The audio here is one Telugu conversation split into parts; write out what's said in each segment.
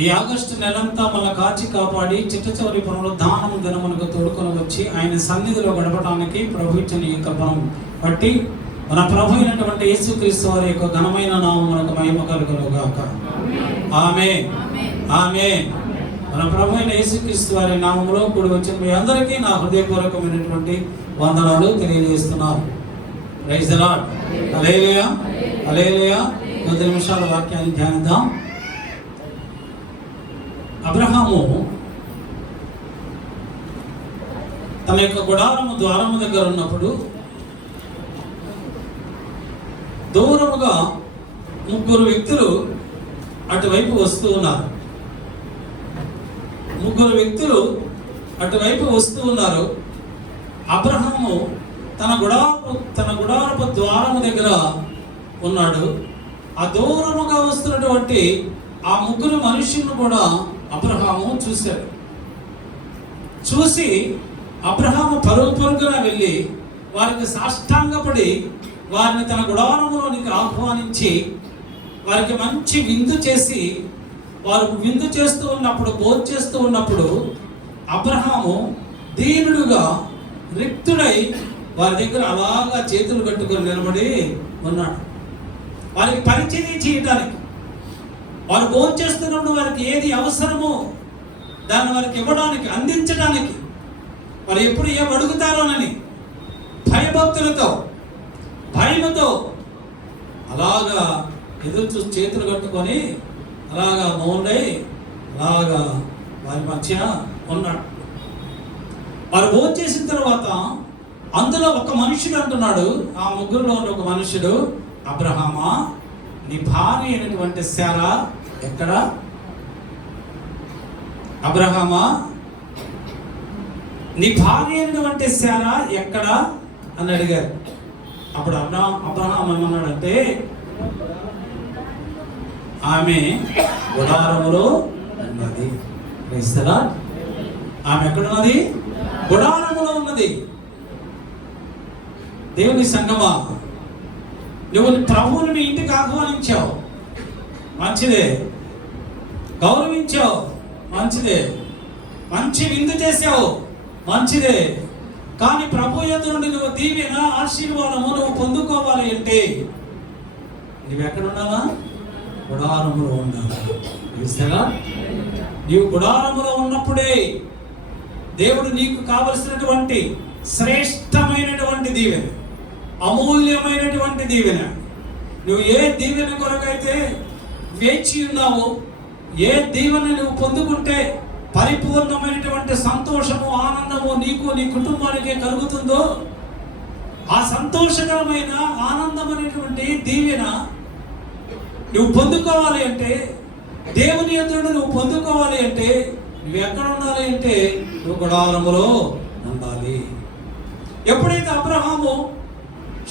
ఈ ఆగస్టు నెలంతా మన కాచి కాపాడి చిట్ట చివరి పునరుద్ధానం దినమునకు తోడుకొని వచ్చి ఆయన సన్నిధిలో గడపడానికి ప్రభు ఇచ్చిన ఈ కృపను బట్టి మన ప్రభు అయినటువంటి యేసుక్రీస్తు వారి యొక్క ఘనమైన నామమునకు మహిమ కలుగునుగాక. ఆమేన్, ఆమేన్. మన ప్రభు అయిన యేసుక్రీస్తు వారి నామములో కూడి వచ్చిన మీ అందరికీ నా హృదయపూర్వకమైనటువంటి వందనాలు తెలియజేస్తున్నాను. Praise the lord. Hallelujah, hallelujah. కొద్ది నిమిషాల వాక్యాన్ని ధ్యానిద్దాం. అబ్రహాము తన యొక్క గుడారము ద్వారము దగ్గర ఉన్నప్పుడు దూరముగా ముగ్గురు వ్యక్తులు అటువైపు వస్తూ ఉన్నారు. అబ్రహాము తన గుడారపు ద్వారము దగ్గర ఉన్నాడు. ఆ దూరముగా వస్తున్నటువంటి ఆ ముగ్గురు మనుషులను కూడా అబ్రహాము చూశాడు. చూసి అబ్రహాము పరుగున వెళ్ళి వారికి సాష్టాంగపడి వారిని తన గుడారములోనికి ఆహ్వానించి వారికి మంచి విందు చేసి, వారు విందు చేస్తూ ఉన్నప్పుడు, భోజనం చేస్తూ ఉన్నప్పుడు అబ్రహాము దీనుడుగా రిక్తుడై వారి దగ్గర అలాగా చేతులు కట్టుకొని నిలబడి ఉన్నాడు. వారికి పరిచయం చేయడానికి, వారు భోజనం చేస్తున్నప్పుడు వారికి ఏది అవసరమో దాన్ని వారికి ఇవ్వడానికి, అందించడానికి, వారు ఎప్పుడు ఏం అడుగుతారోనని భయముతో అలాగా ఎదురు చూసి చేతులు కట్టుకొని అలాగా మౌనై అలాగా వారి మధ్య ఉన్నాడు. వారు భోజనం చేసిన తర్వాత అందులో ఒక మనుషుడు అంటున్నాడు, ఆ ముగ్గురులో ఉన్న ఒక మనుషుడు, అబ్రహామా, నీ భార్య అయినటువంటి శారా ఎక్కడ? అబ్రహామా, నీ భార్య అయినటువంటి శారా ఎక్కడ అని అడిగారు. అప్పుడు అబ్రహాం ఏమన్నాడంటే, ఆమె గుడారములో ఉన్నది. ఆమె ఎక్కడున్నది? గుడారములో ఉన్నది. దేవుని సంగమా, నువ్వు ప్రభువుని మీ ఇంటికి ఆహ్వానించావు, మంచిదే. గౌరవించావు, మంచిదే. మంచి విందు చేసావు, మంచిదే. కానీ ప్రభు యొద్ద నుండి నువ్వు దీవెన, ఆశీర్వాదము నువ్వు పొందుకోవాలి అంటే నువ్వు ఎక్కడ ఉండాలా? గుడారములో ఉండాలి. నీవు గుడారములో ఉన్నప్పుడే దేవుడు నీకు కావలసినటువంటి శ్రేష్టమైనటువంటి దీవెన, అమూల్యమైనటువంటి దీవెన, నువ్వు ఏ దీవెన కొరకైతే వేచి ఉన్నావో, ఏ దీవెన నువ్వు పొందుకుంటే పరిపూర్ణమైనటువంటి సంతోషము, ఆనందము నీకు, నీ కుటుంబానికి కలుగుతుందో, ఆ సంతోషకరమైన ఆనందమైనటువంటి దీవెన నువ్వు పొందుకోవాలి అంటే, దేవుని ఎదురు నువ్వు పొందుకోవాలి అంటే నువ్వు ఎక్కడ ఉండాలి అంటే నువ్వు గుడారములో ఉండాలి. ఎప్పుడైతే అబ్రహాము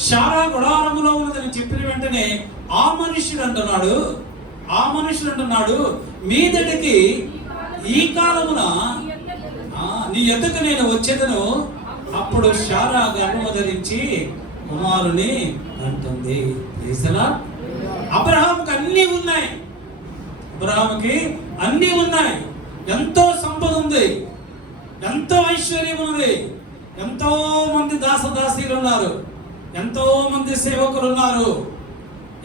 శారా గుడారములో ఉన్నదని చెప్పిన వెంటనే ఆ మనుషుడు అంటున్నాడు, మీదటికి ఈ కాలమున నీ ఎద్దకు నేను వచ్చేదను. అప్పుడు శారా గర్భము ధరించి కుమారుని అంటుంది. అబ్రహాముకి అన్నీ ఉన్నాయి. ఎంతో సంపద ఉంది, ఎంతో ఐశ్వర్యం ఉంది, ఎంతో మంది దాసదాసీలు ఉన్నారు, ఎంతో మంది సేవకులు ఉన్నారు,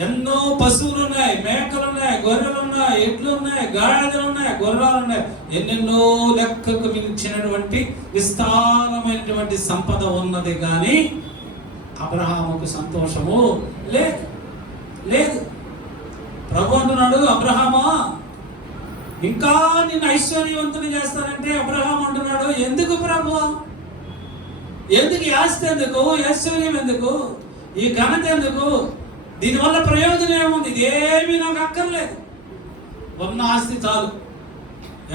ఎన్నో పశువులు ఉన్నాయి, మేకలు ఉన్నాయి, గొర్రెలు ఉన్నాయి, ఎడ్లు ఉన్నాయి, గాడిదలు ఉన్నాయి, గుర్రాలు ఉన్నాయి, ఎన్నెన్నో లెక్కకు మించినటువంటి విస్తారమైనటువంటి సంపద ఉన్నది. కానీ అబ్రహాముకు సంతోషము లేదు. ప్రభు అంటున్నాడు, అబ్రహామా, ఇంకా నిన్ను ఐశ్వర్యవంతుని చేస్తానంటే అబ్రహాం అంటున్నాడు, ఎందుకు ప్రభు? ఎందుకు ఈ ఆస్తి? ఎందుకు ఐశ్వర్యం? ఎందుకు ఈ ఘనత? ఎందుకు? దీనివల్ల ప్రయోజనం ఏముంది? ఇదేమీ నాకు అక్కర్లేదు. ఉన్న ఆస్తి చాలు.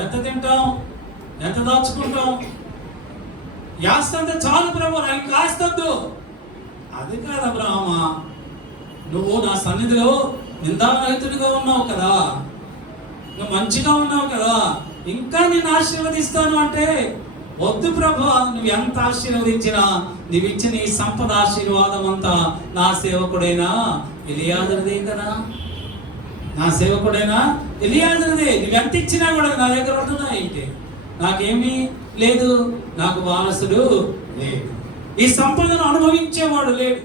ఎంత తింటాం, ఎంత దాచుకుంటాం, ఈ ఆస్తి అంతా చాలు ప్రభు, నాకు ఇంకా ఆస్తి వద్దు. అది కాదు అబ్రహామా, నువ్వు నా సన్నిధిలో నిందారహితుడిగా ఉన్నావు కదా, నువ్వు మంచిగా ఉన్నావు కదా, ఇంకా నేను ఆశీర్వదిస్తాను అంటే వద్దు ప్రభు. నువ్వు ఎంత ఆశీర్వదించినా నువ్వు ఇచ్చిన ఈ సంపద ఆశీర్వాదం అంతా నా సేవకుడైనా ఎలియాజరుదే కదా. నా సేవకుడైనా ఎలియాజరుదే. నువ్వు ఎంత ఇచ్చినా కూడా నా దగ్గర ఉంటుందా ఏంటి? నాకేమీ లేదు, నాకు వారసుడు లేడు, ఈ సంపదను అనుభవించేవాడు లేడు,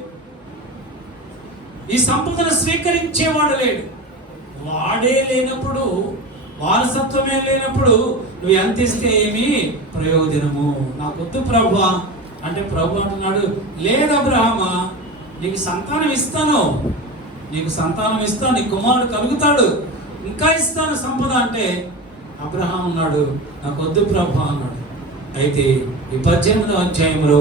ఈ సంపదను స్వీకరించేవాడు లేడు. వాడే లేనప్పుడు, వారసత్వమే లేనప్పుడు నువ్వు ఎంత ఇస్తే ఏమి ప్రయోజనము? నాకొద్దు ప్రభువా అంటే ప్రభు అంటున్నాడు, లేదు అబ్రహామా, నీకు సంతానం ఇస్తాను, నీకు సంతానం ఇస్తాను, నీ కుమారుడు కలుగుతాడు, ఇంకా ఇస్తాను సంపద అంటే అబ్రహాం అన్నాడు, నాకొద్దు ప్రభు అన్నాడు. అయితే ఈ 18వ అధ్యాయంలో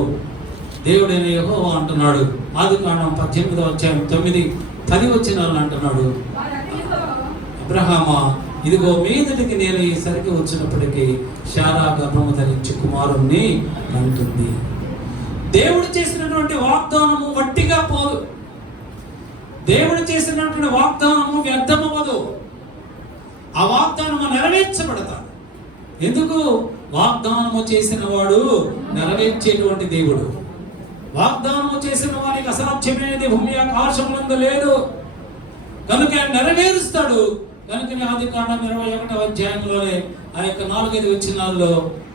దేవుడైన యెహోవా అంటున్నాడు, ఆదికాండం 18వ అధ్యాయం 9-10 వచనాలను అంటున్నాడు, అబ్రహామా, ఇదిగో మీదటికి నేను ఈ సరికి వచ్చినప్పటికీ శారా గర్భము ధరించి కుమారుణ్ణి అంటుంది. దేవుడు చేసినటువంటి వాగ్దానము వట్టిగా పోదు, దేవుడు చేసినటువంటి వాగ్దానము వ్యర్థమవ్వదు. ఆ వాగ్దానము నెరవేర్చబడతాడు. ఎందుకు? వాగ్దానము చేసిన వాడు నెరవేర్చేటువంటి దేవుడు. వాగ్దానము చేసిన వారికి అసాధ్యమైనది భూమి ఆకాశములందు లేదు కనుక నెరవేరుస్తాడు. కనుకనే ఆదికాండం 21వ అధ్యాయంలోనే ఆ యొక్క 4-5 వచనాల్లో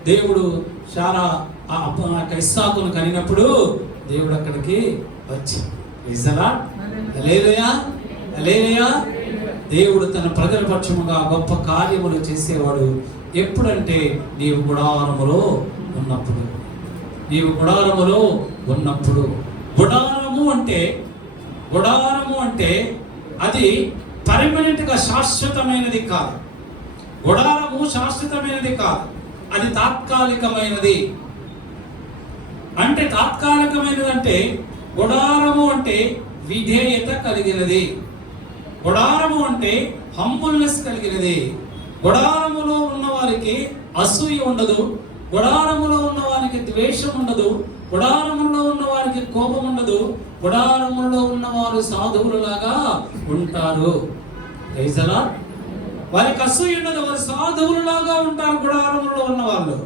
దేవుడు శారా ఇస్సాకును కనినప్పుడు దేవుడు అక్కడికి వచ్చి దేవుడు తన ప్రజల పక్షముగా గొప్ప కార్యములు చేసేవాడు. ఎప్పుడంటే నీవు గుడారములో ఉన్నప్పుడు, నీవు గుడారములో ఉన్నప్పుడు. గుడారము అంటే అది పర్మనెంట్గా శాశ్వతమైనది కాదు. గుడారము శాశ్వతమైనది కాదు, అది తాత్కాలికమైనది. అంటే తాత్కాలికమైనది అంటే గుడారము అంటే విధేయత కలిగినది, గుడారము అంటే హంబుల్నెస్ కలిగినది. గుడారములో ఉన్న వారికి అసూయ ఉండదు, గుడారములో ఉన్న వారికి ద్వేషం ఉండదు, గుడారములో ఉన్న వారికి కోపం ఉండదు, గుడారములో ఉన్నవారు సాధువులలాగా ఉంటారు. వారికి అసూయ ఉండదు, వారు సాధువులలాగా ఉంటారు గుడారములో ఉన్న వాళ్ళు.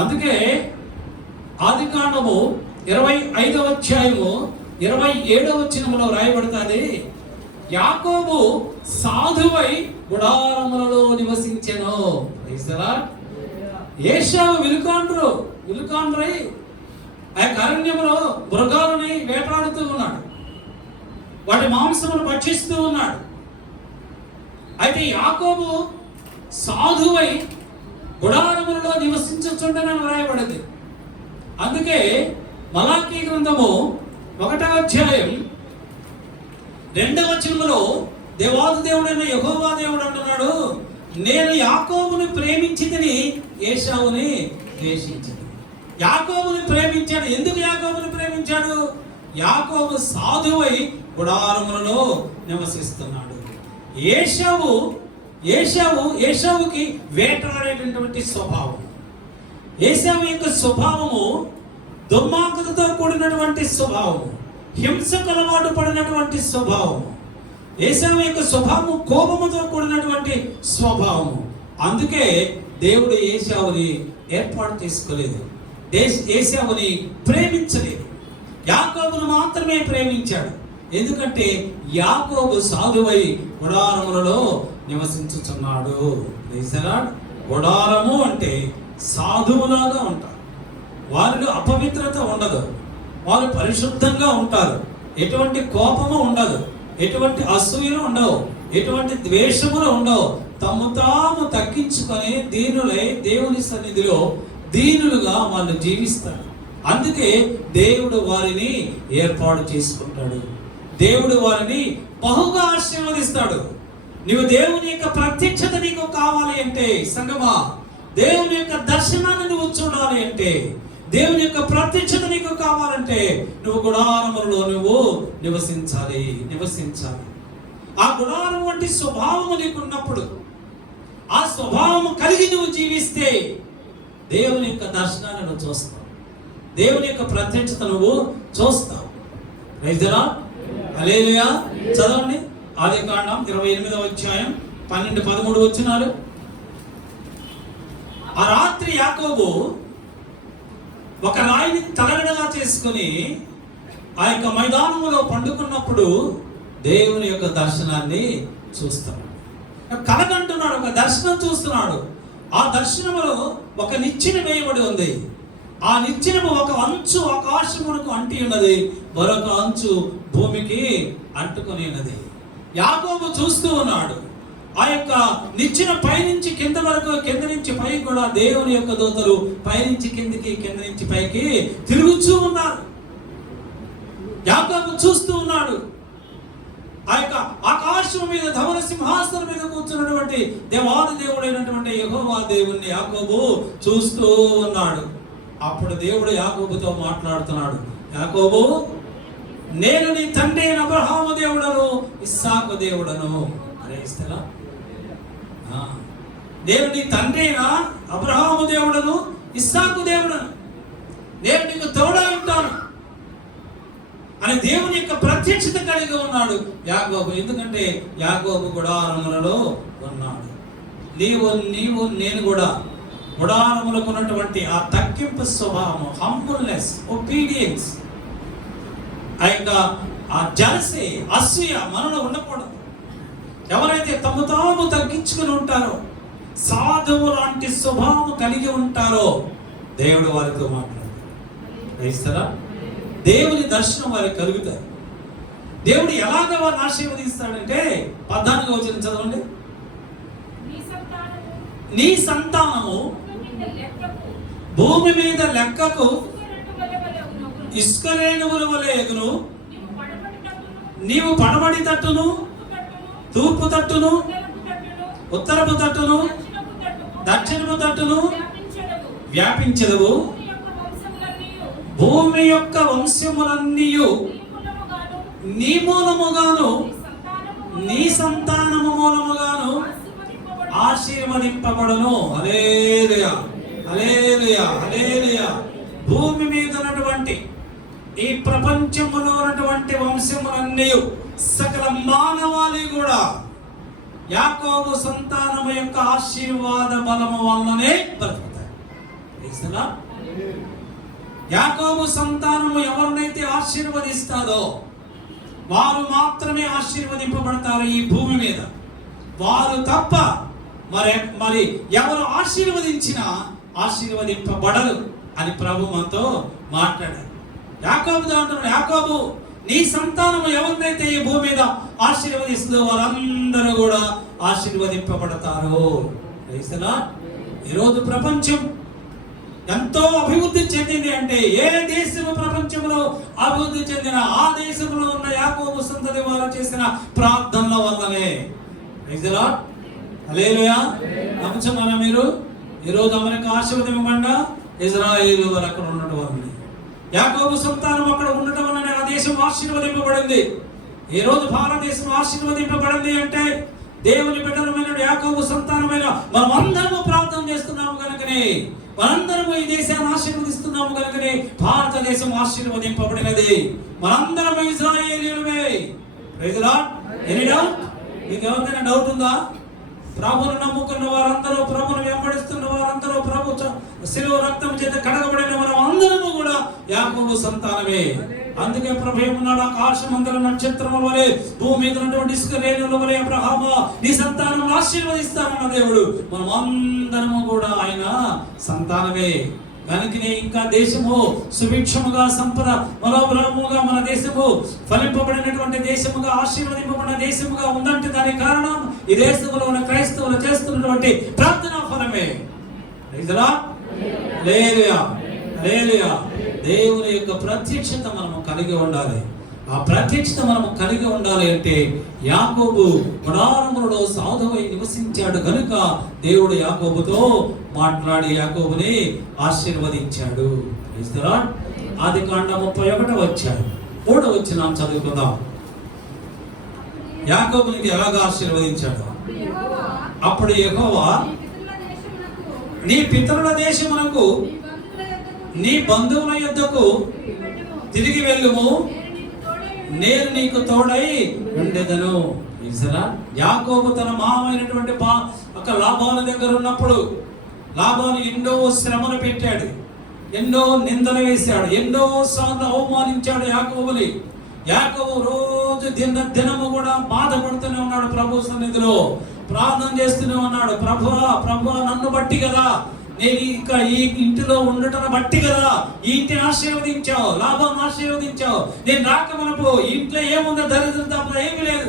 అందుకే ఆదికాండము 25వ అధ్యాయము 27వ వచనములో రాయబడుతుంది, యాకోబు సాధువై గుడారములలో నివసించెను. ఏశావు విలుకాండ్రై ఆ అరణ్యములో మృగాలని వేటాడుతూ ఉన్నాడు, వాటి మాంసమును భక్షిస్తూ ఉన్నాడు. అయితే యాకోబు సాధువై గుడారములలో నివసించుచుండనని రాయబడింది. అందుకే మలాకీ గ్రంథము 1వ అధ్యాయం 2వ వచనములో దేవాది దేవుడైన యెహోవా దేవుడు అంటున్నాడు, నేను యాకోబుని ప్రేమించితిని, ఏశావుని ద్వేషించితిని. యాకోబుని ప్రేమించాడు. ఎందుకు యాకోబుని ప్రేమించాడు? యాకోబు సాధువై గుడారములలో నివసిస్తున్నాడు. ఏశావుకి వేటాడేటటువంటి స్వభావం. ఏశావు యొక్క స్వభావము దుర్మార్గతతో కూడినటువంటి స్వభావము, హింసకు అలవాటు పడినటువంటి స్వభావము. ఏశావు యొక్క స్వభావము కోపముతో కూడినటువంటి స్వభావము. అందుకే దేవుడు ఏశావుని ఏర్పాటు చేసుకోలేదు, ఏశావుని ప్రేమించలేదు, యాకోబును మాత్రమే ప్రేమించాడు. ఎందుకంటే యాకోబు సాధువై గుడారములలో నివసించుచున్నాడు. గుడారము అంటే సాధువులాగా ఉంటారు, వారిలో అపవిత్రత ఉండదు, వారు పరిశుద్ధంగా ఉంటారు, ఎటువంటి కోపము ఉండదు, ఎటువంటి అసూయలు ఉండవు, ఎటువంటి ద్వేషములు ఉండవు. తమ తాము తగ్గించుకొని దీనులై దేవుని సన్నిధిలో దీనులుగా వాళ్ళు జీవిస్తారు. అందుకే దేవుడు వారిని ఏర్పాటు చేసుకుంటాడు, దేవుడు వారిని బహుగా ఆశీర్వదిస్తాడు. నీవు దేవుని యొక్క ప్రత్యక్షత నీకు కావాలి అంటే, సంగమా, దేవుని యొక్క దర్శనాన్ని నువ్వు చూడాలి అంటే, దేవుని యొక్క ప్రత్యక్షత నీకు కావాలంటే నువ్వు గుడారములో నువ్వు నివసించాలి. ఆ గుడారం వంటి స్వభావము నీకున్నప్పుడు, ఆ స్వభావము కలిగి నువ్వు జీవిస్తే దేవుని యొక్క దర్శనాన్ని నువ్వు చూస్తావు, దేవుని యొక్క ప్రత్యక్షత నువ్వు చూస్తావు. రైతులా హల్లెలూయా. చదవండి ఆదికాండం 28వ అధ్యాయం 12-13 వచనాలు. ఆ రాత్రి యాకోబు ఒక రాయిని తలగడగా చేసుకుని ఆ యొక్క మైదానములో పండుకున్నప్పుడు దేవుని యొక్క దర్శనాన్ని చూస్తున్నాడు. కలగంటున్నాడు, ఒక దర్శనం చూస్తున్నాడు. ఆ దర్శనములో ఒక నిచ్చెన వేయబడి ఉంది. ఆ నిచ్చెనము ఒక అంచు ఆకాశమునకు అంటి ఉన్నది, మరొక అంచు భూమికి అంటుకొని ఉన్నది. యాకోబు చూస్తూ ఉన్నాడు. ఆ యొక్క నిచ్చెన పైనుంచి కింద వరకు, కింద నుంచి పైకి కూడా దేవుని యొక్క దూతలు పైనుంచి కిందికి, కింద నుంచి పైకి తిరుగుతూ ఉన్నారు. యాకోబు చూస్తూ ఉన్నాడు. ఆ యొక్క ఆకాశం మీద ధవల సింహాసనం మీద కూర్చున్నటువంటి దేవాది దేవుడైనటువంటి యెహోవా దేవుణ్ణి యాకోబు చూస్తూ ఉన్నాడు. అప్పుడు దేవుడు యాకోబుతో మాట్లాడుతున్నాడు. యాకోబు, నేను నీ తండ్రి అయిన అబ్రహాము దేవుడను, ఇస్సాకు దేవుడను. అరే ఇస్తలా, నేను నీ తండ్రి అయిన అబ్రహాము దేవుడను, ఇస్సాకు దేవుడను, నేను నీకు తోడై ఉంటాను అని దేవుని యొక్క ప్రత్యక్షత కలిగి ఉన్నాడు యాకోబు. ఎందుకంటే యాకోబు గుడారములలో ఉన్నాడు. నీవు నేను కూడా గుడారములకు ఉన్నటువంటి ఆ తగ్గింపు స్వభావం, హంబుల్నెస్, ఒబీడియన్స్, ఆ యొక్క ఆ జలసి, అసూయ మనలో ఉండకూడదు. ఎవరైతే తమ తాము తగ్గించుకుని ఉంటారో, సాధువు లాంటి స్వభావం కలిగి ఉంటారో దేవుడు వారితో మాట్లాడతారు. దేవుని దర్శనం వారికి కలుగుతాయి. దేవుడు ఎలాగ వారిని ఆశీర్వదిస్తాడంటే 14వ వచనం చదవండి. నీ సంతానము భూమి మీద లెక్కకు ఇసుక రేణువుల వలె ఎగును. నీవు పడమటి తట్టును, తూర్పు తట్టును, ఉత్తరపు తట్టును, దక్షిణపు తట్టును వ్యాపించెదవు. భూమి యొక్క వంశములన్నీ నీ మూలముగాను, నీ సంతానము మూలముగాను ఆశీర్వదింపబడును. హల్లెలూయా, హల్లెలూయా, హల్లెలూయా. భూమి మీద ఉన్నటువంటి ఈ ప్రపంచములో ఉన్నటువంటి వంశములన్నీ, సకల మానవాళి కూడా యాకోబు సంతానము యొక్క ఆశీర్వాద బలము వల్లనే బ్రతుకుతాయి. యాకోబు సంతానము ఎవరినైతే ఆశీర్వదిస్తారో వారు మాత్రమే ఆశీర్వదింపబడతారు ఈ భూమి మీద. వారు తప్ప మరి ఎవరు ఆశీర్వదించినా ఆశీర్వదింపబడరు అని ప్రభు మనతో మాట్లాడారు. యాకోబుతో అంటున్నాడు, యాకోబు, నీ సంతానము ఎవరినైతే ఈ భూమి మీద ఆశీర్వదిస్తుందో వారందరూ కూడా ఆశీర్వదింపబడతారు. ఈరోజు ప్రపంచం ఎంతో అభివృద్ధి చెందింది అంటే ఏ దేశము ప్రపంచంలో అభివృద్ధి చెందిన ఆ దేశంలో ఉన్న యాకోబు సంతతి వారు చేసిన ప్రార్థనల వల్లనే. హల్లెలూయా. నమ్ముచున్నారా మీరు? ఈరోజు అమెరికా ఆశీర్వదింపబడ్డా ఇజ్రాయేలు వారు అక్కడ ఉండటం వల్లనే, యాకోబు సంతానం అక్కడ ఉండటం వల్లనే ఆ దేశం ఆశీర్వదింపబడింది. ఈ రోజు భారతదేశం ఆశీర్వదింపబడింది అంటే దేవుని బిడ్డలమైన యాకోబు సంతానమైన మనం అందరము ప్రార్థన చేస్తున్నాము కనుకనే, మనందరము ఈ దేశాన్ని ఆశీర్వదిస్తున్నాము కనుకనే భారతదేశం ఆశీర్వదింపబడినది. మనందరము ఇశ్రాయేలీయులమే. Praise the lord. Any doubt? మీకు ఎవరికైనా డౌట్ ఉందా? ప్రభువును నమ్ముకున్న వారందరూ, ప్రభువును వెంబడిస్తున్న వారందరూ, ప్రభు శిలువ రక్తం చేత కడగబడిన మనం అందరము కూడా యాకోబు సంతానమే. అందుకే ప్రభు ఏమన్నాడు, ఆకాశమందల నక్షత్రముల వలె భూమి మీద ఉన్నటువంటి ఇసుక రేణువుల వలె అబ్రహామా నీ సంతానం ఆశీర్వదిస్తానన్న దేవుడు. మనం అందరము కూడా ఆయన సంతానమే. కనుకనే ఇంకా దేశము సుభిక్షముగా, సంపద మనోబలముగా, మన దేశము ఫలింపబడినటువంటి దేశముగా, ఆశీర్వదింపబడిన దేశముగా ఉందంటే దానికి కారణం ఈ దేశంలో ఉన్న క్రైస్తవులు చేస్తున్నటువంటి ప్రార్థనా ఫలమే. హల్లెలూయా, హల్లెలూయా. దేవుని యొక్క ప్రత్యక్షత మనము కలిగి ఉండాలి. ఆ ప్రత్యక్షత మనము కలిగి ఉండాలి అంటే యాకోబు గుడారములలో సాధువై నివసించాడు కనుక దేవుడు యాకోబుతో మాట్లాడి యాకోబుని ఆశీర్వదించాడు. ఆదికాండం 31వ అధ్యాయం 3వ వచనం చదువుకుందాం. యాకోబుని ఎలాగా ఆశీర్వదించాడు? అప్పుడు యెహోవా నీ పితరుల దేశమునకు, నీ బంధువుల యొద్దకు తిరిగి వెళ్ళుము, నేను నీకు తోడై ఉండెదను. యాకోబు తన మామైనటువంటి ఒక లాబాను దగ్గర ఉన్నప్పుడు లాబాను ఎన్నో శ్రమను పెట్టాడు, ఎన్నో నిందలు వేశాడు, ఎన్నో సార్లు అవమానించాడు యాకోబుని. యాకోబు రోజు దినము కూడా బాధపడుతూనే ఉన్నాడు, ప్రభు సన్నిధిలో ప్రార్థన చేస్తూనే ఉన్నాడు. ప్రభువా నన్ను బట్టి కదా, నేను ఇంకా ఈ ఇంటిలో ఉండటం బట్టి కదా ఈ ఇంటిని ఆశీర్వదించావు, లాభం ఆశీర్వదించావు. నేను రాకమనపు ఇంట్లో ఏముందో దరిద్రం తప్ప ఏమీ లేదు,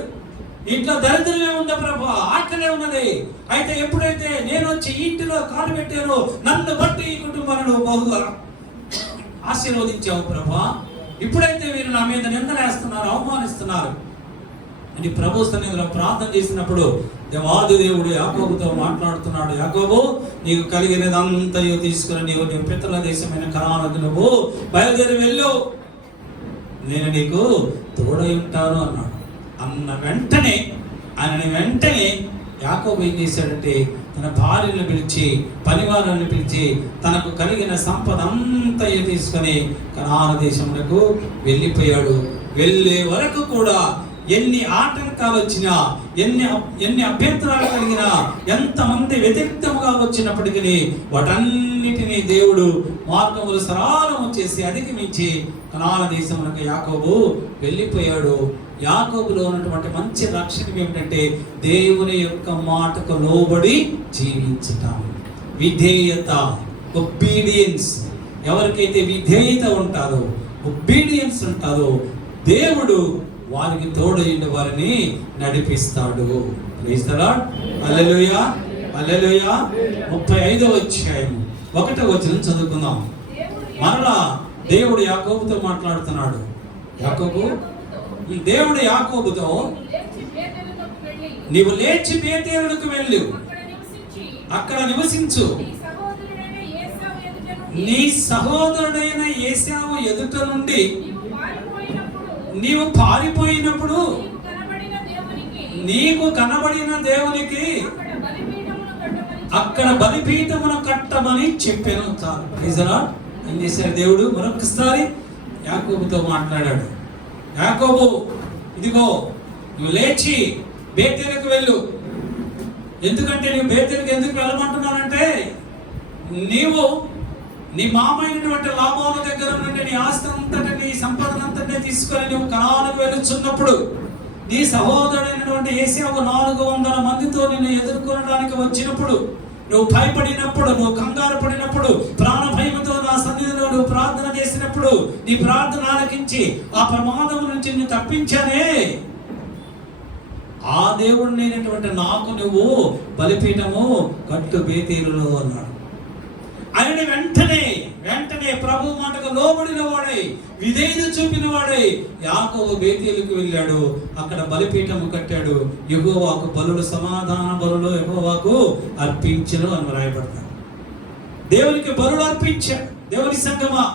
ఇంట్లో దరిద్రమే ఉందా ప్రభు, ఆకలే ఉన్నది. అయితే ఎప్పుడైతే నేను వచ్చి ఇంటిలో కాలు పెట్టానో నన్ను బట్టి ఈ కుటుంబాలను బహుగా ఆశీర్వదించావు ప్రభు. ఇప్పుడైతే మీరు నా మీద నిందలేస్తున్నారు, అవమానిస్తున్నారు అని ప్రభు సన్నిధిలో ప్రార్థన చేసినప్పుడు దేవాది దేవుడు యాకోబుతో మాట్లాడుతున్నాడు. యాకోబు, నీకు కలిగినదంతయు తీసుకుని నీవు నీ పితరుల దేశమైన కనానుకు నువ్వు బయలుదేరి వెళ్ళు, నేను నీకు తోడై ఉంటాను అన్నాడు. అన్న వెంటనే యాకోబు ఏం చేశాడంటే తన భార్యను పిలిచి పనివారులను పిలిచి తనకు కలిగిన సంపద అంతా తీసుకొని కనాను దేశములకు వెళ్ళిపోయాడు. వెళ్ళే వరకు కూడా ఎన్ని ఆటంకాలు వచ్చినా, ఎన్ని అభ్యంతరాలు కలిగినా, ఎంతమంది వ్యతిరేక్తముగా వచ్చినప్పటికీ వాటన్నిటినీ దేవుడు మార్గములు సరళము చేసి అధిగమించి కనాను దేశములకు యాకోబు వెళ్ళిపోయాడు. యాకోబులో ఉన్నటువంటి మంచి లక్షణం ఏమిటంటే దేవుని యొక్క మాటకు లోబడి జీవించటం, విధేయత, ఒబీడియన్స్. ఎవరికైతే విధేయత ఉంటారో, ఒబీడియన్స్ ఉంటారో, దేవుడు వారికి తోడైన వారిని నడిపిస్తాడు. Praise the lord. Hallelujah, hallelujah. 35వ అధ్యాయం 1వ వచనం చదువుకుందాం. మరలా దేవుడు యాకోబుతో మాట్లాడుతున్నాడు. దేవుడు యాకోబుతో, నీవు లేచి బేతేలుకు వెళ్ళు, అక్కడ నివసించు, నీ సహోదరుడైన ఏశావు ఎదుట నుండి నీవు పారిపోయినప్పుడు నీకు కనబడిన దేవునికి అక్కడ బలిపీఠమును కట్టమని చెప్పాను. ఏం చేశాడు దేవుడు? మరొకసారి యాకోబుతో మాట్లాడాడు. యాకోబు, ఇదిగో నువ్వు లేచి బేతేలుకు వెళ్ళు. ఎందుకంటే నువ్వు బేతేలుకు ఎందుకు వెళ్ళమంటున్నానంటే, నీవు నీ మామైనటువంటి లాభాల దగ్గర నుండి నీ ఆస్తి అంతటి, నీ సంపదనంతటి తీసుకొని నువ్వు కనానుకు వెళ్ళుచున్నప్పుడు నీ సహోదరుడైనటువంటి ఏశావు 400 మందితో నిన్ను ఎదుర్కొనడానికి వచ్చినప్పుడు, నువ్వు భయపడినప్పుడు, నువ్వు కంగారు పడినప్పుడు, ప్రాణ భయముతో నా సన్నిధిలో నువ్వు ప్రార్థన చేసినప్పుడు నీ ప్రార్థన ఆలకించి ఆ ప్రమాదం నుంచి నిన్ను తప్పించానే, ఆ దేవుడినైనటువంటి నాకు నువ్వు బలిపీఠము కట్టు బేతేలులో అన్నాడు. ఆయన వెంటనే ప్రభు మాటకు లోబడిన వాడై, విధేయత చూపిన వాడై యాకోబు బేతేలుకు వెళ్ళాడు. అక్కడ బలిపీఠము కట్టాడు. యెహోవాకు బలులు, సమాధాన బలులు యెహోవాకు అర్పించెను అని రాయబడతాడు. దేవునికి బలులు అర్పించాడు. దేవుని సంగమా,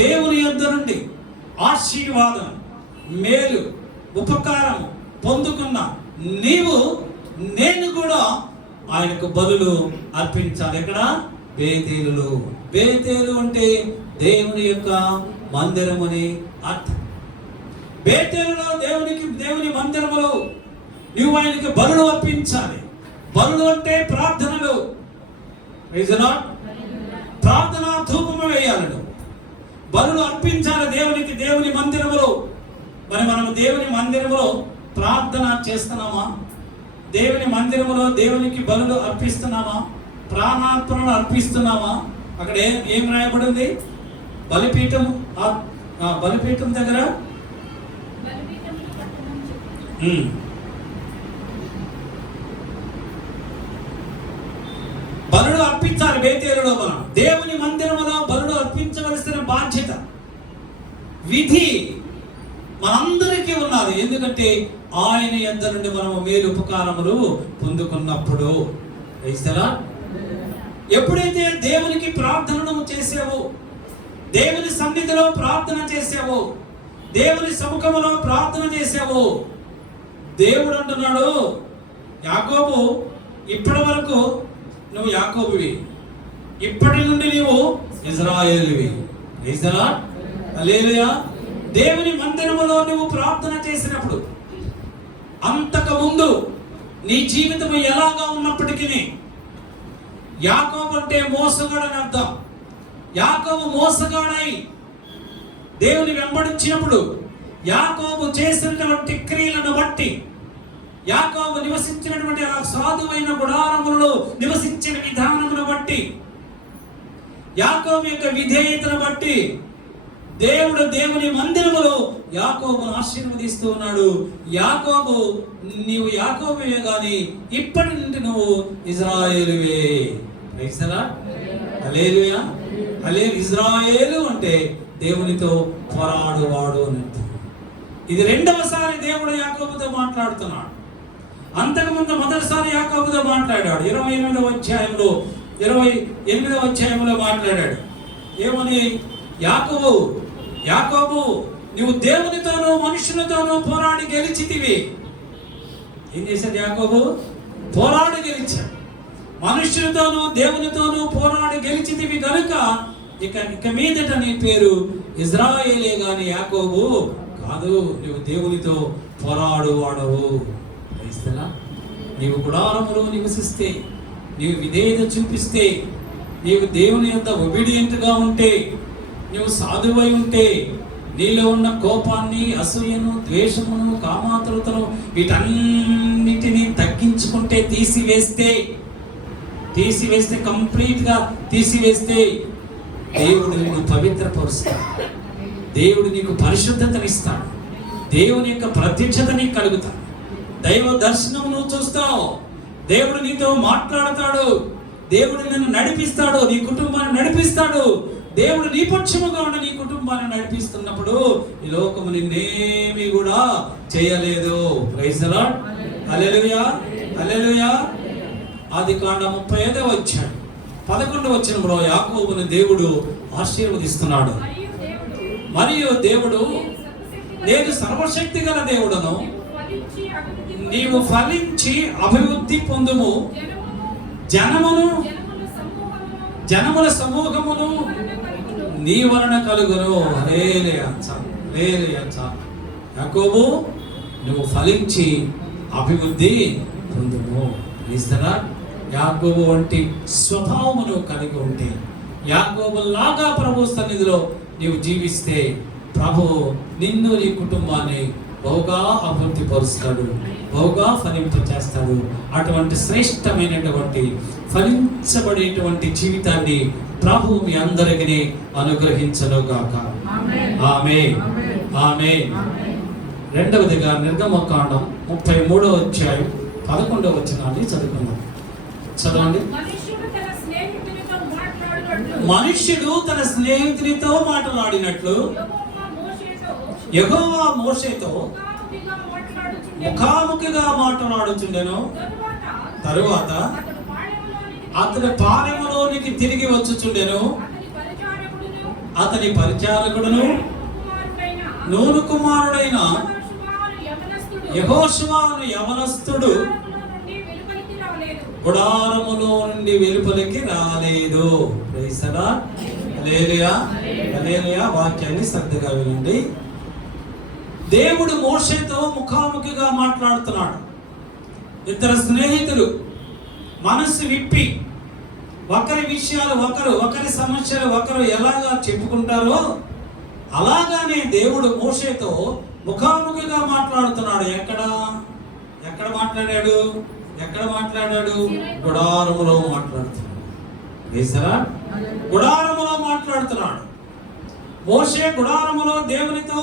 దేవుని యొద్ద నుండి ఆశీర్వాదం, మేలు, ఉపకారం పొందుకున్న నీవు నేను కూడా ఆయనకు బలులు అర్పించాలి. ఎక్కడ? బేతేలులో. బేతేలు అంటే దేవుని యొక్క మందిరమని అర్థం. బేతేలులో దేవుని మందిరములో నువ్వు ఆయనకి బలులు అర్పించాలి. బలులు అంటే ప్రార్థనలు. ప్రార్థన ధూపము వేయాలి, బలులు అర్పించాలి దేవునికి, దేవుని మందిరములో. మరి మనం దేవుని మందిరములో ప్రార్థన చేస్తున్నామా? దేవుని మందిరములో దేవునికి బలులు అర్పిస్తున్నామా? ప్రాణార్పణలు అర్పిస్తున్నామా? అక్కడ ఏం రాయబడింది? బలిపీఠం, బలిపీఠం దగ్గర బలులు అర్పించాలి. బేతేలులో మనం దేవుని మందిరములో బలులు అర్పించవలసిన బాధ్యత, విధి మనందరికీ ఉన్నది. ఎందుకంటే ఆయన యొద్ద నుండి మనము మేలు ఉపకారములు పొందుకున్నప్పుడు. ఎప్పుడైతే దేవునికి ప్రార్థనను చేసావో, దేవుని సన్నిధిలో ప్రార్థన చేసావో, దేవుని సముఖములో ప్రార్థన చేసావో, దేవుడు అంటున్నాడు, యాకోబు ఇప్పటి వరకు నువ్వు యాకోబువి, ఇప్పటి నుండి నీవు ఇజ్రాయేలువి. హల్లెలూయా. దేవుని మందిరములో నువ్వు ప్రార్థన చేసినప్పుడు, అంతకు ముందు నీ జీవితం ఎలాగా ఉన్నప్పటికీ, యాకోబు అంటే మోసగాడని అర్థం. యాకోబు మోసగాడై దేవుని వెంబడించినప్పుడు, యాకోబు చేసినటువంటి క్రియలను బట్టి, యాకోబు నివసించినటువంటి ఆ సాధువైన గుడారములలో నివసించిన విధానమును బట్టి, యాకోబు యొక్క విధేయతను బట్టి దేవుడు దేవుని మందిరములో యాకోబును ఆశీర్వదిస్తూ ఉన్నాడు. యాకోబు, నీవు యాకోబువే గాని ఇప్పటి నుండి నువ్వు ఇజ్రాయేలువే. Praise the lord. Hallelujah. Hallelujah. Israel అంటే దేవునితో పోరాడువాడు అని అర్థం. ఇది రెండవసారి దేవుడు యాకోబుతో మాట్లాడుతున్నాడు. అంతకుముందు మొదటిసారి యాకోబుతో మాట్లాడాడు. 28వ అధ్యాయంలో మాట్లాడాడు. ఏమని? యాకోబు నువ్వు దేవునితోనూ మనుషులతోనూ పోరాడి గెలిచితివి. ఏం చేశాడు యాకోబు? పోరాడి గెలిచాడు. మనుషులతోనూ దేవునితోనూ పోరాడి గెలిచితివి కనుక ఇక మీదట నీ పేరు ఇజ్రాయేలే గాని యాకోబు కాదు. నువ్వు దేవునితో పోరాడువాడవు. నీవు గుడారములో నివసిస్తే, నీవు విధేయత చూపిస్తే, నీవు దేవుని యొక్క ఒబీడియంట్గా ఉంటే, నీవు సాధువై ఉంటే, నీలో ఉన్న కోపాన్ని, అసూయను, ద్వేషమును, కామాతురతను వీటన్నిటినీ తగ్గించుకుంటే, తీసివేస్తే కంప్లీట్గా తీసివేస్తే దేవుడు నిన్ను పవిత్రపరుస్తాడు. దేవుడు నీకు పరిశుద్ధతనిస్తాడు. దేవుని యొక్క ప్రత్యక్షత నీకు కలుగుతాడు. దైవ దర్శనం నువ్వు చూస్తావు. దేవుడు నీతో మాట్లాడతాడు. దేవుడు నిన్ను నడిపిస్తాడు. నీ కుటుంబాన్ని నడిపిస్తాడు. దేవుడు నీ పక్షముగా ఉండి నీ కుటుంబాన్ని నడిపిస్తున్నప్పుడు ఈ లోకము నిన్నేమీ కూడా చేయలేదు. Praise the lord. Hallelujah. Hallelujah. ఆదికాండం 35వ అధ్యాయం 11వ వచనంలో యాకోబుని దేవుడు ఆశీర్వదిస్తున్నాడు. మరియు దేవుడు, నేను సర్వశక్తి గల దేవుడను, నీవు ఫలించి అభివృద్ధి పొందుము, జనముల సమూహమును నీ వలన కలుగును. హల్లెలూయా. యాకోబు, నువ్వు ఫలించి అభివృద్ధి పొందుము. ఇస్తారా? యాకోబు వంటి స్వభావమును కలిగి ఉంటే, యాకోబు లాగా ప్రభు సన్నిధిలో నీవు జీవిస్తే, ప్రభు నిన్ను, నీ కుటుంబాన్ని బహుగా అభివృద్ధి పరుస్తాడు, బహుగా ఫలింపచేస్తాడు. అటువంటి శ్రేష్టమైనటువంటి ఫలించబడేటువంటి జీవితాన్ని ప్రభు మీ అందరికీ అనుగ్రహించనుగాక. ఆమేన్. ఆమేన్. రెండవదిగా నిర్గమకాండం 33వ అధ్యాయం 11వ వచనాన్ని చదువుకుందాం. చదవండి. మనుష్యుడు తన స్నేహితునితో మాట్లాడినట్లు యెహోవా మోషేతో ముఖాముఖిగా మాట్లాడుచుండెను. తరువాత అతని పాలెములోనికి తిరిగి వచ్చుచుండెను. అతని పరిచారకుడును నూను కుమారుడైన యెహోషువను యవనస్తుడు గుడారములో నుండి వెలుపలికి రాలేదు. Praise the lord. Hallelujah. Hallelujah. వాక్యాన్ని శ్రద్ధగా వినండి. దేవుడు మోషేతో ముఖాముఖిగా మాట్లాడుతున్నాడు. ఇద్దరు స్నేహితులు మనసు విప్పి ఒకరి విషయాలు ఒకరి సమస్యలు ఒకరు ఎలాగా చెప్పుకుంటారో అలాగానే దేవుడు మోషేతో ముఖాముఖిగా మాట్లాడుతున్నాడు. ఎక్కడ మాట్లాడాడు? గుడారములో మాట్లాడుతున్నాడు. గుడారములో మాట్లాడుతున్నాడు. మోషే గుడారములో దేవునితో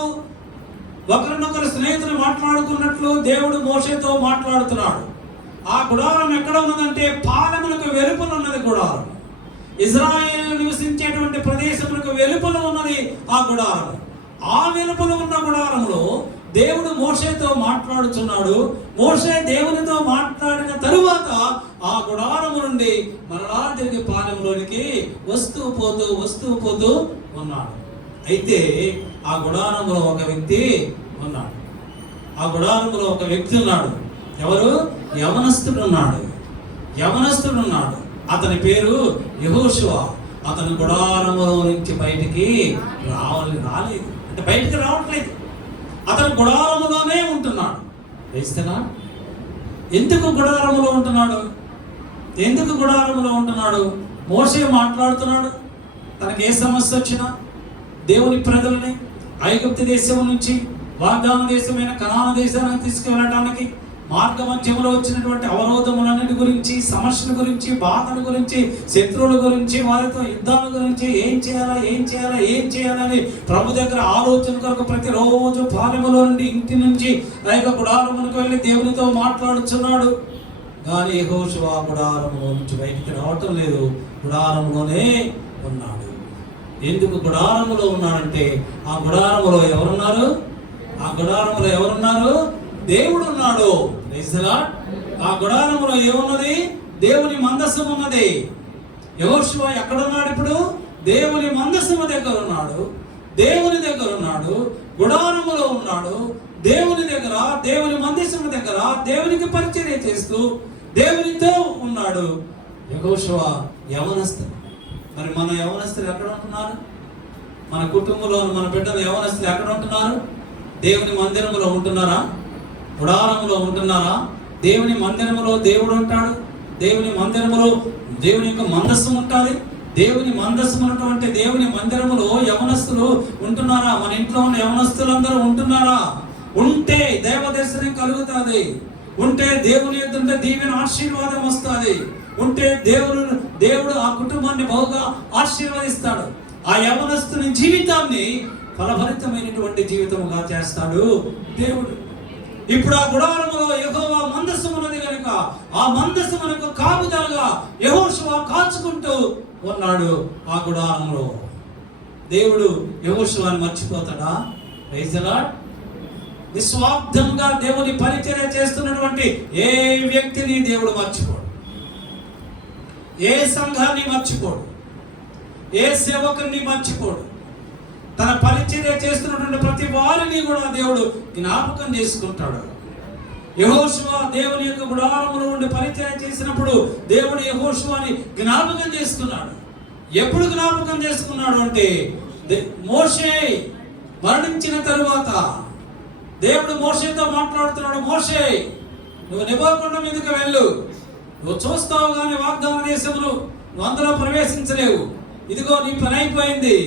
ఒకరినొకరు స్నేహితులు మాట్లాడుకున్నట్లు దేవుడు మోషేతో మాట్లాడుతున్నాడు. ఆ గుడారం ఎక్కడ ఉన్నదంటే పాలెములకు వెలుపల ఉన్నది గుడారం. ఇజ్రాయేలు నివసించేటువంటి ప్రదేశములకు వెలుపల ఉన్నది ఆ గుడారం. ఆ వెలుపల ఉన్న గుడారంలో దేవుడు మోషేతో మాట్లాడుతున్నాడు. మోషే దేవునితో మాట్లాడిన తరువాత ఆ గుడారము నుండి మరలా తిరిగి పాలెంలోనికి వస్తూ పోతూ ఉన్నాడు. అయితే ఆ గుడారంలో ఒక వ్యక్తి ఉన్నాడు. ఎవరు? యవనస్తుడు ఉన్నాడు. అతని పేరు యెహోషువ. అతను గుడారములో నుంచి బయటికి రాలేదు. అంటే బయటికి రావట్లేదు. అతను గుడారములోనే ఉంటున్నాడు. వేస్తేనా? ఎందుకు గుడారములో ఉంటున్నాడు? మోషే మాట్లాడుతున్నాడు. తనకి ఏ సమస్య వచ్చినా దేవుని ప్రజలని ఐగుప్తు దేశం నుంచి వాగ్దాన దేశమైన కనాన దేశానికి తీసుకువెళ్ళడానికి మార్గ మధ్యంలో వచ్చినటువంటి అవరోధములన్నిటి గురించి, సమస్యల గురించి, బాధల గురించి, శత్రువుల గురించి, వారితో యుద్ధాల గురించి ఏం చేయాలని ప్రభు దగ్గర ఆలోచన కొరకు ప్రతిరోజు పాలెములో నుండి, ఇంటి నుంచి ఆ యొక్క గుడారమునకు వెళ్ళి దేవునితో మాట్లాడుచున్నాడు. కానీ యెహోషువ గుడారములో నుంచి బయటికి రావటం లేదు, గుడారంలోనే ఉన్నాడు. ఎందుకు గుడారములో ఉన్నాడంటే ఆ గుడారములో ఎవరున్నారు? ఆ గుడారములో ఎవరున్నారు? దేవుడు ఉన్నాడు. ఆ గుడారములో ఏమున్నది? దేవుని మందసం ఉన్నది. యెహోషువ ఎక్కడున్నాడు ఇప్పుడు? దేవుని మందసము దగ్గర ఉన్నాడు, దేవుని దగ్గర ఉన్నాడు, గుడారములో ఉన్నాడు, దేవుని దగ్గర, దేవుని మందసము దగ్గర దేవునికి పరిచర్య చేస్తూ దేవునితో ఉన్నాడు. యెహోషువ యవనస్తుడు. మరి మన యవనస్తులు ఎక్కడ ఉంటున్నారు? మన కుటుంబంలో మన బిడ్డలు యవనస్తులు ఎక్కడ ఉంటున్నారు? దేవుని మందిరములో ఉంటున్నారా? గుడారములో ఉంటున్నారా? దేవుని మందిరములో దేవుడు ఉంటాడు. దేవుని మందిరములో దేవుని యొక్క మందస్సు ఉంటుంది. దేవుని మందస్సు ఉన్నటువంటి దేవుని మందిరములో యవనస్తులు ఉంటున్నారా? మన ఇంట్లో ఉన్న యవనస్తులందరూ ఉంటున్నారా? ఉంటే దైవదర్శనం కలుగుతుంది. ఉంటే దేవుని ఎదుట దీవెన ఆశీర్వాదం వస్తుంది. ఉంటే దేవుడు ఆ కుటుంబాన్ని బహుగా ఆశీర్వదిస్తాడు. ఆ యవనస్తుని జీవితాన్ని ఫలభరితమైనటువంటి జీవితముగా చేస్తాడు దేవుడు. ఇప్పుడు ఆ గుడారములో యెహోవా మందస్సు ఉన్నది కనుక ఆ మందస్సు మనకు కాపుదలగా యెహోషువ కాచుకుంటూ ఉన్నాడు. ఆ గుడారంలో దేవుడు యెహోషువని మర్చిపోతాడా? Praise the lord. నిస్వార్థంగా దేవుని పరిచర్య చేస్తున్నటువంటి ఏ వ్యక్తిని దేవుడు మర్చిపోడు, ఏ సంఘాన్ని మర్చిపోడు, ఏ సేవకుని మర్చిపోడు. తన పరిచర్య చేస్తున్నటువంటి ప్రతి వారిని కూడా దేవుడు జ్ఞాపకం చేసుకుంటాడు. యెహోషువ దేవుని యొక్క గుడారములో ఉండి పరిచర్య చేసినప్పుడు దేవుడు యెహోషువని జ్ఞాపకం చేసుకున్నాడు. ఎప్పుడు జ్ఞాపకం చేసుకున్నాడు అంటే మోషే మరణించిన తరువాత దేవుడు మోషేతో మాట్లాడుతున్నాడు. మోషే, నువ్వు నిబంధన మీదకి వెళ్ళు, నువ్వు చూస్తావు కానీ వాగ్దాన దేశమును నువ్వు అందులో ప్రవేశించలేవు. ఇదిగో నీ పని అయిపోయింది,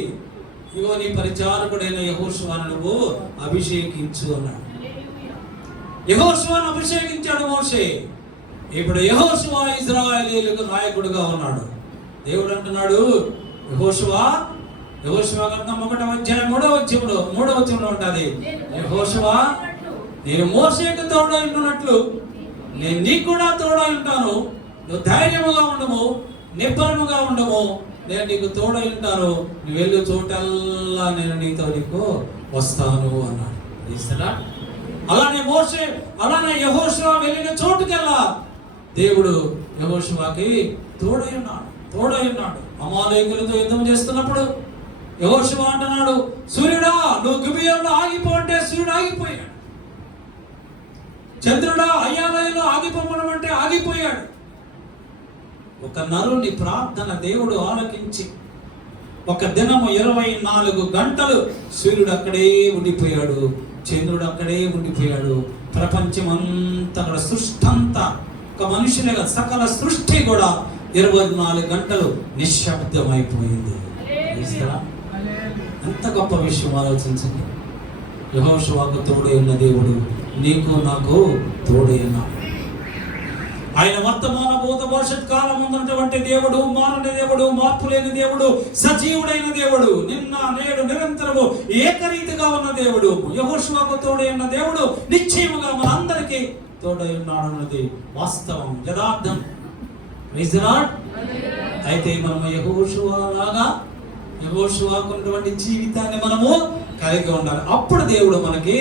ఇదిగో నీ పరిచారకుడైన యెహోషువను నువ్వు అభిషేకించు అన్నాడు. యెహోషువను అభిషేకించాడు మోషే. ఇప్పుడు యెహోషువ ఇశ్రాయేలీయులకు నాయకుడుగా ఉన్నాడు. దేవుడు అంటున్నాడు, యెహోషువ గ్రంథం 1వ అధ్యాయం 3వ వచనంలో ఉంటుంది, యెహోషువ నేను మోషేకు తోడై ఉంటున్నట్లు నేను నీకు కూడా తోడై ఉంటాను. నువ్వు ధైర్యముగా ఉండము, నిబ్బరముగా ఉండము, నేను నీకు తోడై ఉంటాను. నువ్వు వెళ్ళు చోటల్లా నేను నీతో నీకు వస్తాను అన్నాడు. అలానే యెహోషువ వెళ్ళిన చోటుకెల్లా దేవుడు యెహోషువకి తోడై ఉన్నాడు. అమాలేకులతో యుద్ధం చేస్తున్నప్పుడు యెహోషువ అంటున్నాడు, సూర్యుడా నువ్వు గిబియోనులో ఆగిపో అంటే సూర్యుడు ఆగిపోయాడు. చంద్రుడా అయ్యాలయంలో ఆగిపోమనమంటే ఆగిపోయాడు. ఒక నరుని ప్రార్థన దేవుడు ఆలకించి ఒక దినము 24 గంటలు సూర్యుడు అక్కడే ఉండిపోయాడు, చంద్రుడు అక్కడే ఉండిపోయాడు. ప్రపంచం అంతా కూడా సృష్టి అంతా ఒక మనుషుల సకల సృష్టి కూడా 24 గంటలు నిశ్శబ్దమైపోయింది. ఎంత గొప్ప విషయం ఆలోచించండి. యెహోషువకు తోడై ఉన్న దేవుడు నీకు నాకు తోడై ఉన్నాడు. ఆయన వర్తమాన భూత భవిష్యత్ కాలం ఉన్నటువంటి దేవుడు, మారని దేవుడు, మార్పు లేని దేవుడు, సజీవుడైన దేవుడు, నిన్న నేడు నిరంతరము ఏకరీతిగా ఉన్న దేవుడు. యెహోషువకు తోడై ఉన్న దేవుడు నిశ్చయముగా మనందరికీ తోడై ఉన్నాడు అన్నది వాస్తవం, యథార్థం. Praise the lord. అయితే మనము యెహోషువకున్నటువంటి జీవితాన్ని మనము కలిగి ఉండాలి. అప్పుడు దేవుడు మనకి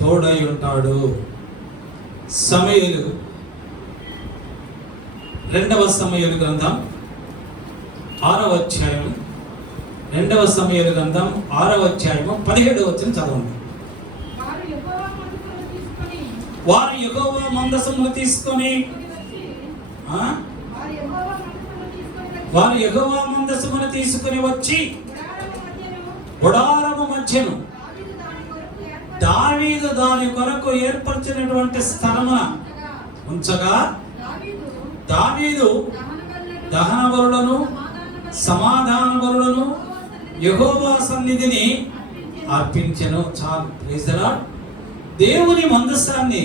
తోడై ఉంటాడు. సమూయేలు 2వ సమూయేలు గ్రంథం 6వ అధ్యాయం 2వ సమూయేలు గ్రంథం 6వ అధ్యాయం 17వ వచనం చదవండి. వారు యెహోవా మందసమును తీసుకొని వచ్చి గుడారము మధ్యను దావీదు దాని కొరకు ఏర్పరిచినటువంటి స్థలమున ఉంచగా దావీదు దహన బలులను సమాధాన బలులను యెహోవా సన్నిధిని అర్పించెను. చాలు. Praise the lord. దేవుని మందసాన్ని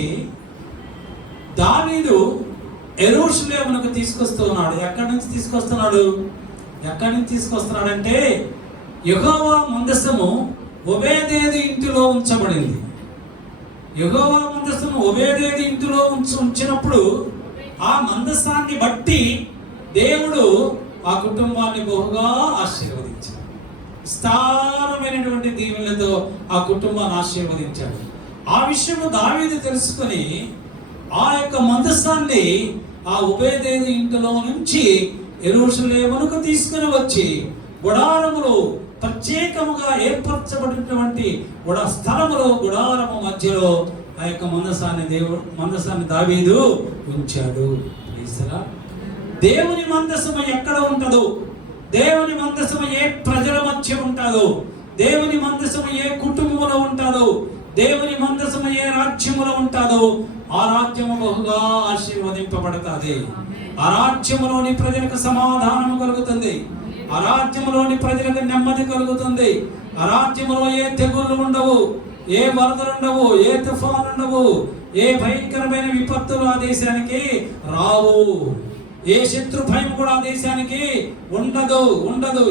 దావీదు యెరూషలేమునకు తీసుకొస్తున్నాడు. ఎక్కడి నుంచి తీసుకొస్తున్నాడంటే యెహోవా మందసము ఓబేదేదు ఇంటిలో ఉంచబడింది. యెహోవా మందసము ఓబేదేదు ఇంటిలో ఉంచినప్పుడు ఆ మందసాన్ని బట్టి దేవుడు ఆ కుటుంబాన్ని బహుగా ఆశీర్వదించాడు. విస్తారమైనటువంటి దీవెనలతో ఆ కుటుంబాన్ని ఆశీర్వదించాడు. ఆ విషయము దావీదు తెలుసుకొని ఆ యొక్క మందసాన్ని ఆ ఓబేదేదు ఇంటిలో నుంచి యెరూషలేమునకు తీసుకుని వచ్చి గుడారములో ప్రత్యేకముగా ఏర్పరచబడినటువంటి స్థలములో గుడారము మధ్యలో ఆ యొక్క మందసాన్ని దావీదు ఉంచాడు. దేవుని మందసము ఎక్కడ ఉంటుందో, దేవుని మందసము ఏ ప్రజల మధ్య ఉంటుందో, దేవుని మందసము ఏ కుటుంబంలో ఉంటుందో, దేవుని మందసము ఏ రాజ్యములో ఉంటుందో ఆ రాజ్యము బహుగా ఆశీర్వదింపబడుతుంది. ఆ రాజ్యములోని ప్రజలకు సమాధానము కలుగుతుంది. ఆ రాజ్యములోని ప్రజలకు నెమ్మది కలుగుతుంది. ఆ రాజ్యములో ఏ తెగుళ్ళు ఉండవు, ఏ వరదలు ఉండవు, ఏ తుఫాను ఉండవు, ఏ భయంకరమైన విపత్తులు ఆ దేశానికి రావు. ఏ శత్రు భయం కూడా ఆ దేశానికి ఉండదు.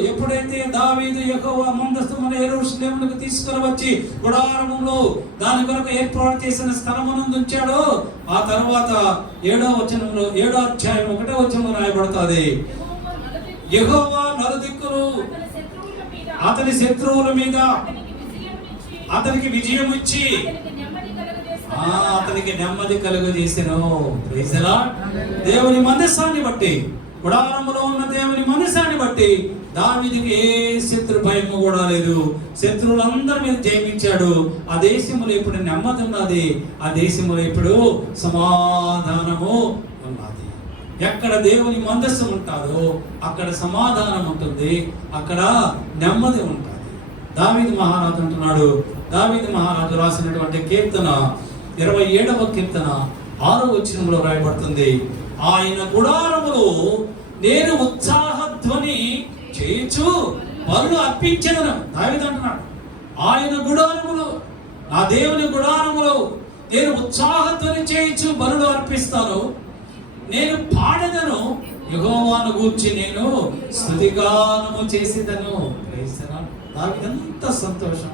ఎప్పుడైతే దావీదు యెహోవా మందసమును యెరూషలేమునకు తీసుకుని వచ్చి గుడారములో దాని కొరకు ఏర్పాటు చేసిన స్థలమునందు ఉంచాడో ఆ తర్వాత 7వ వచనంలో 7వ అధ్యాయం 1వ వచనంలో రాయబడుతుంది, యెహోవా నలుదిక్కులు అతని శత్రువుల మీద అతనికి విజయం ఇచ్చి అతనికి నెమ్మది కలుగజేసెను. Praise the lord. దేవుని మందసాన్ని బట్టి, గుడారములో ఉన్న దేవుని మందసాన్ని బట్టి దావీదుకి ఏ శత్రు భయము కూడా లేదు. శత్రువులందరి మీద జయించాడు. ఆ దేశంలో ఇప్పుడు నెమ్మది ఉన్నది. ఆ దేశంలో ఇప్పుడు సమాధానము ఉన్నది. ఎక్కడ దేవుని మందస్సు ఉంటుందో అక్కడ సమాధానం ఉంటుంది, అక్కడ నెమ్మది ఉంటుంది. దావీదు మహారాజు అంటున్నాడు, దావీదు మహారాజు రాసినటువంటి కీర్తన 27వ కీర్తన 6వ వచనంలో రాయబడుతుంది, ఆయన గుడారములో నేను ఉత్సాహధ్వని చేయించు బలులు అర్పించెదను. దావీదు అంటున్నాడు, ఆయన గుడారములో, నా దేవుని గుడారములో నేను ఉత్సాహధ్వని చేయించు బలులు అర్పిస్తాను. నేను పాడెదను, యెహోవాను గూర్చి నేను స్తుతిగానము చేసేదను. దావీదు ఎంత సంతోషం,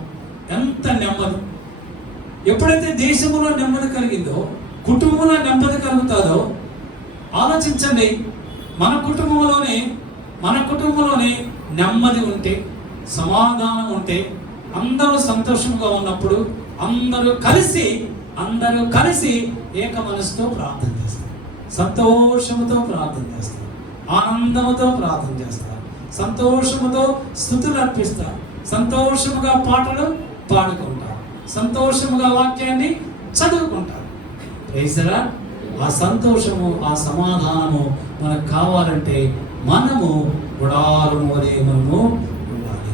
ఎంత నెమ్మది. ఎప్పుడైతే దేశంలో నెమ్మది కలిగిందో, కుటుంబంలో నెమ్మది కలుగుతుందో ఆలోచించండి. మన కుటుంబంలోనే నెమ్మది ఉంటే, సమాధానం ఉంటే, అందరూ సంతోషంగా ఉన్నప్పుడు అందరూ కలిసి ఏక మనసుతో ప్రార్థన చేస్తారు, సంతోషముతో ప్రార్థన చేస్తారు, ఆనందముతో ప్రార్థన చేస్తారు, సంతోషముతో స్తుతులు అర్పిస్తారు, సంతోషముగా పాటలు పాడుకుంటారు, సంతోషముగా వాక్యాన్ని చదువుకుంటారు. Praise the lord. ఆ సంతోషము, ఆ సమాధానము మనకు కావాలంటే మనము గుడారము వలె మనము ఉండాలి.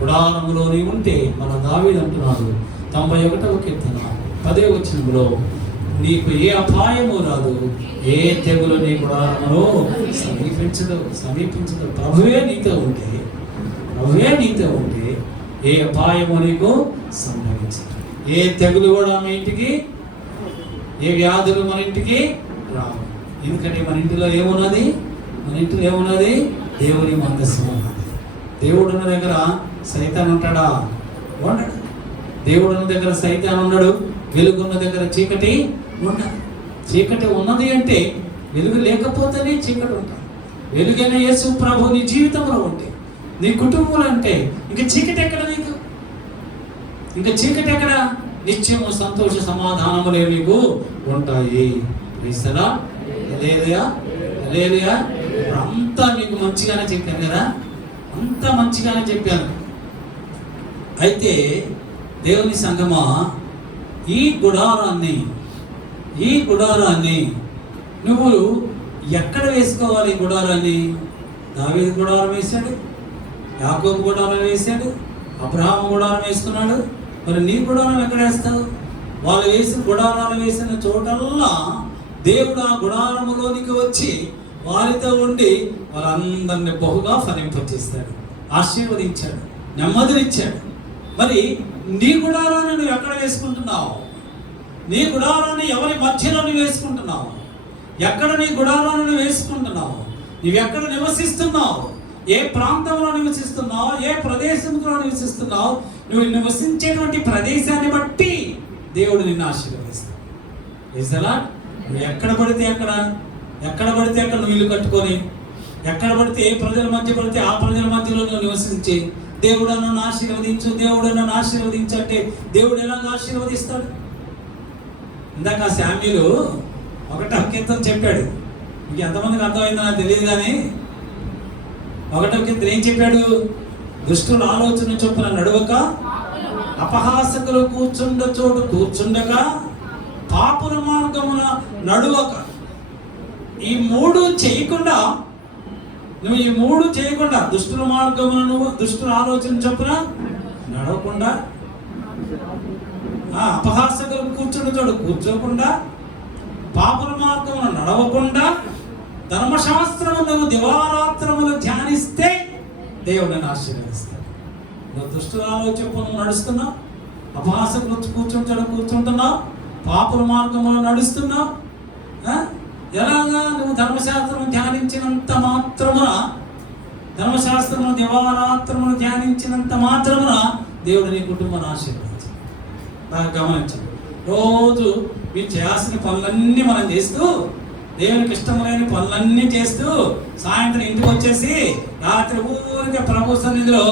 గుడారములోనే ఉంటే మన దావీదు అంటున్నాడు 91వ కీర్తన 10వ వచనంలో, నీకు ఏ అపాయము రాదు, ఏ తెగులు నీ గుడారములో సమీపించదు. ప్రభువే నీతో ఉంటే ఏ అపాయము నీకు సంభవించదు. ఏ తెగులు కూడా మన ఇంటికి, ఏ వ్యాధులు మన ఇంటికి రావు. ఎందుకంటే మన ఇంటిలో ఏమున్నది? దేవుని మందస్సు ఉన్నది. దేవుడు ఉన్న దగ్గర సైతాన్ ఉంటాడా? ఉండడు. దేవుడు ఉన్న దగ్గర సైతాన్ ఉండడు. వెలుగున్న దగ్గర చీకటి ఉండదు. చీకటి ఉన్నది అంటే వెలుగు లేకపోతేనే చీకటి ఉంటుంది. వెలుగైన యేసు ప్రభు నీ జీవితంలో ఉంటే, నీ కుటుంబంలో అంటే ఇంకా చీకటి ఎక్కడ? నిత్యము సంతోష సమాధానములే మీకు ఉంటాయి. అంతా మీకు మంచిగానే చెప్పాను కదా, అంతా మంచిగానే చెప్పాను. అయితే దేవుని సంగమా, ఈ గుడారాన్ని నువ్వు ఎక్కడ వేసుకోవాలి? ఈ గుడారాన్ని దావీదు గుడారం వేశాడు, యాకోబు గుడారం వేశాడు, అబ్రహాము గుడారం వేసుకున్నాడు. మరి నీ గుడారం ఎక్కడ వేస్తావు? వాళ్ళు గుడారాలు వేసిన చోటల్లా దేవుడు ఆ గుడారములోనికి వచ్చి వారితో ఉండి వాళ్ళందరినీ బహుగా ఫలింపచేస్తాడు, ఆశీర్వదించాడు, నెమ్మదినిచ్చాడు. మరి నీ గుడారాన్ని నువ్వు ఎక్కడ వేసుకుంటున్నావు? నీ గుడారాన్ని ఎవరి మధ్యలో నువ్వు వేసుకుంటున్నావు? ఎక్కడ నీ గుడారాన్ని నువ్వు వేసుకుంటున్నావు? నువ్వు ఎక్కడ నివసిస్తున్నావు? ఏ ప్రాంతంలో నివసిస్తున్నావు? ఏ ప్రదేశంలో నివసిస్తున్నావు? నువ్వు నివసించేటువంటి ప్రదేశాన్ని బట్టి దేవుడు నిన్ను ఆశీర్వదిస్తాడు. నువ్వు ఎక్కడ పడితే అక్కడ నువ్వు ఇల్లు కట్టుకొని, ఎక్కడ పడితే ఏ ప్రజల మధ్య పడితే ఆ ప్రజల మధ్యలో నువ్వు నివసించి, దేవుడు నన్ను ఆశీర్వదించు, దేవుడు నన్ను ఆశీర్వదించు అంటే దేవుడు ఎలాగ ఆశీర్వదిస్తాడు? ఇందాక శామ్యులు 1వ కీర్తన చెప్పాడు. మీకు ఎంతమందికి అర్థమైందో నాకు తెలియదు, కానీ 1వ కీర్తన ఏం చెప్పాడు? దుష్టుల ఆలోచన చొప్పున నడవక, అపహాసకులు కూర్చుండ చోటు కూర్చుండగా, పాపుల మార్గమున నడువక. ఈ 3 చేయకుండా, నువ్వు ఈ 3 చేయకుండా, దుష్టుల మార్గమున నువ్వు దుష్టుల ఆలోచన చొప్పున నడవకుండా, అపహాసకులు కూర్చుండ చోటు కూర్చోకుండా, పాపుల మార్గమున నడవకుండా, ధర్మశాస్త్రము నువ్వు దివారాత్రములు ధ్యానిస్తే దేవుడిని ఆశీర్వదిస్తాడు. నువ్వు దుష్టుల ఆలోచన నువ్వు నడుస్తున్నావు, అపహాసకులు కూర్చుంటున్నావు, పాపుల మార్గములో నడుస్తున్నావు. ఎలాగా? నువ్వు ధర్మశాస్త్రము ధ్యానించినంత మాత్రమున, ధర్మశాస్త్రము దివారాత్రమును ధ్యానించినంత మాత్రమున దేవుడు నీ కుటుంబాన్ని ఆశీర్వదించాడు. బాగా గమనించండి. రోజు మీరు చేయాల్సిన పనులన్నీ మనం చేస్తూ, దేవునికి ఇష్టమైన పనులన్నీ చేస్తూ, సాయంత్రం ఇంటికి వచ్చేసి రాత్రి ఊరికే ప్రభు సన్నిధిలో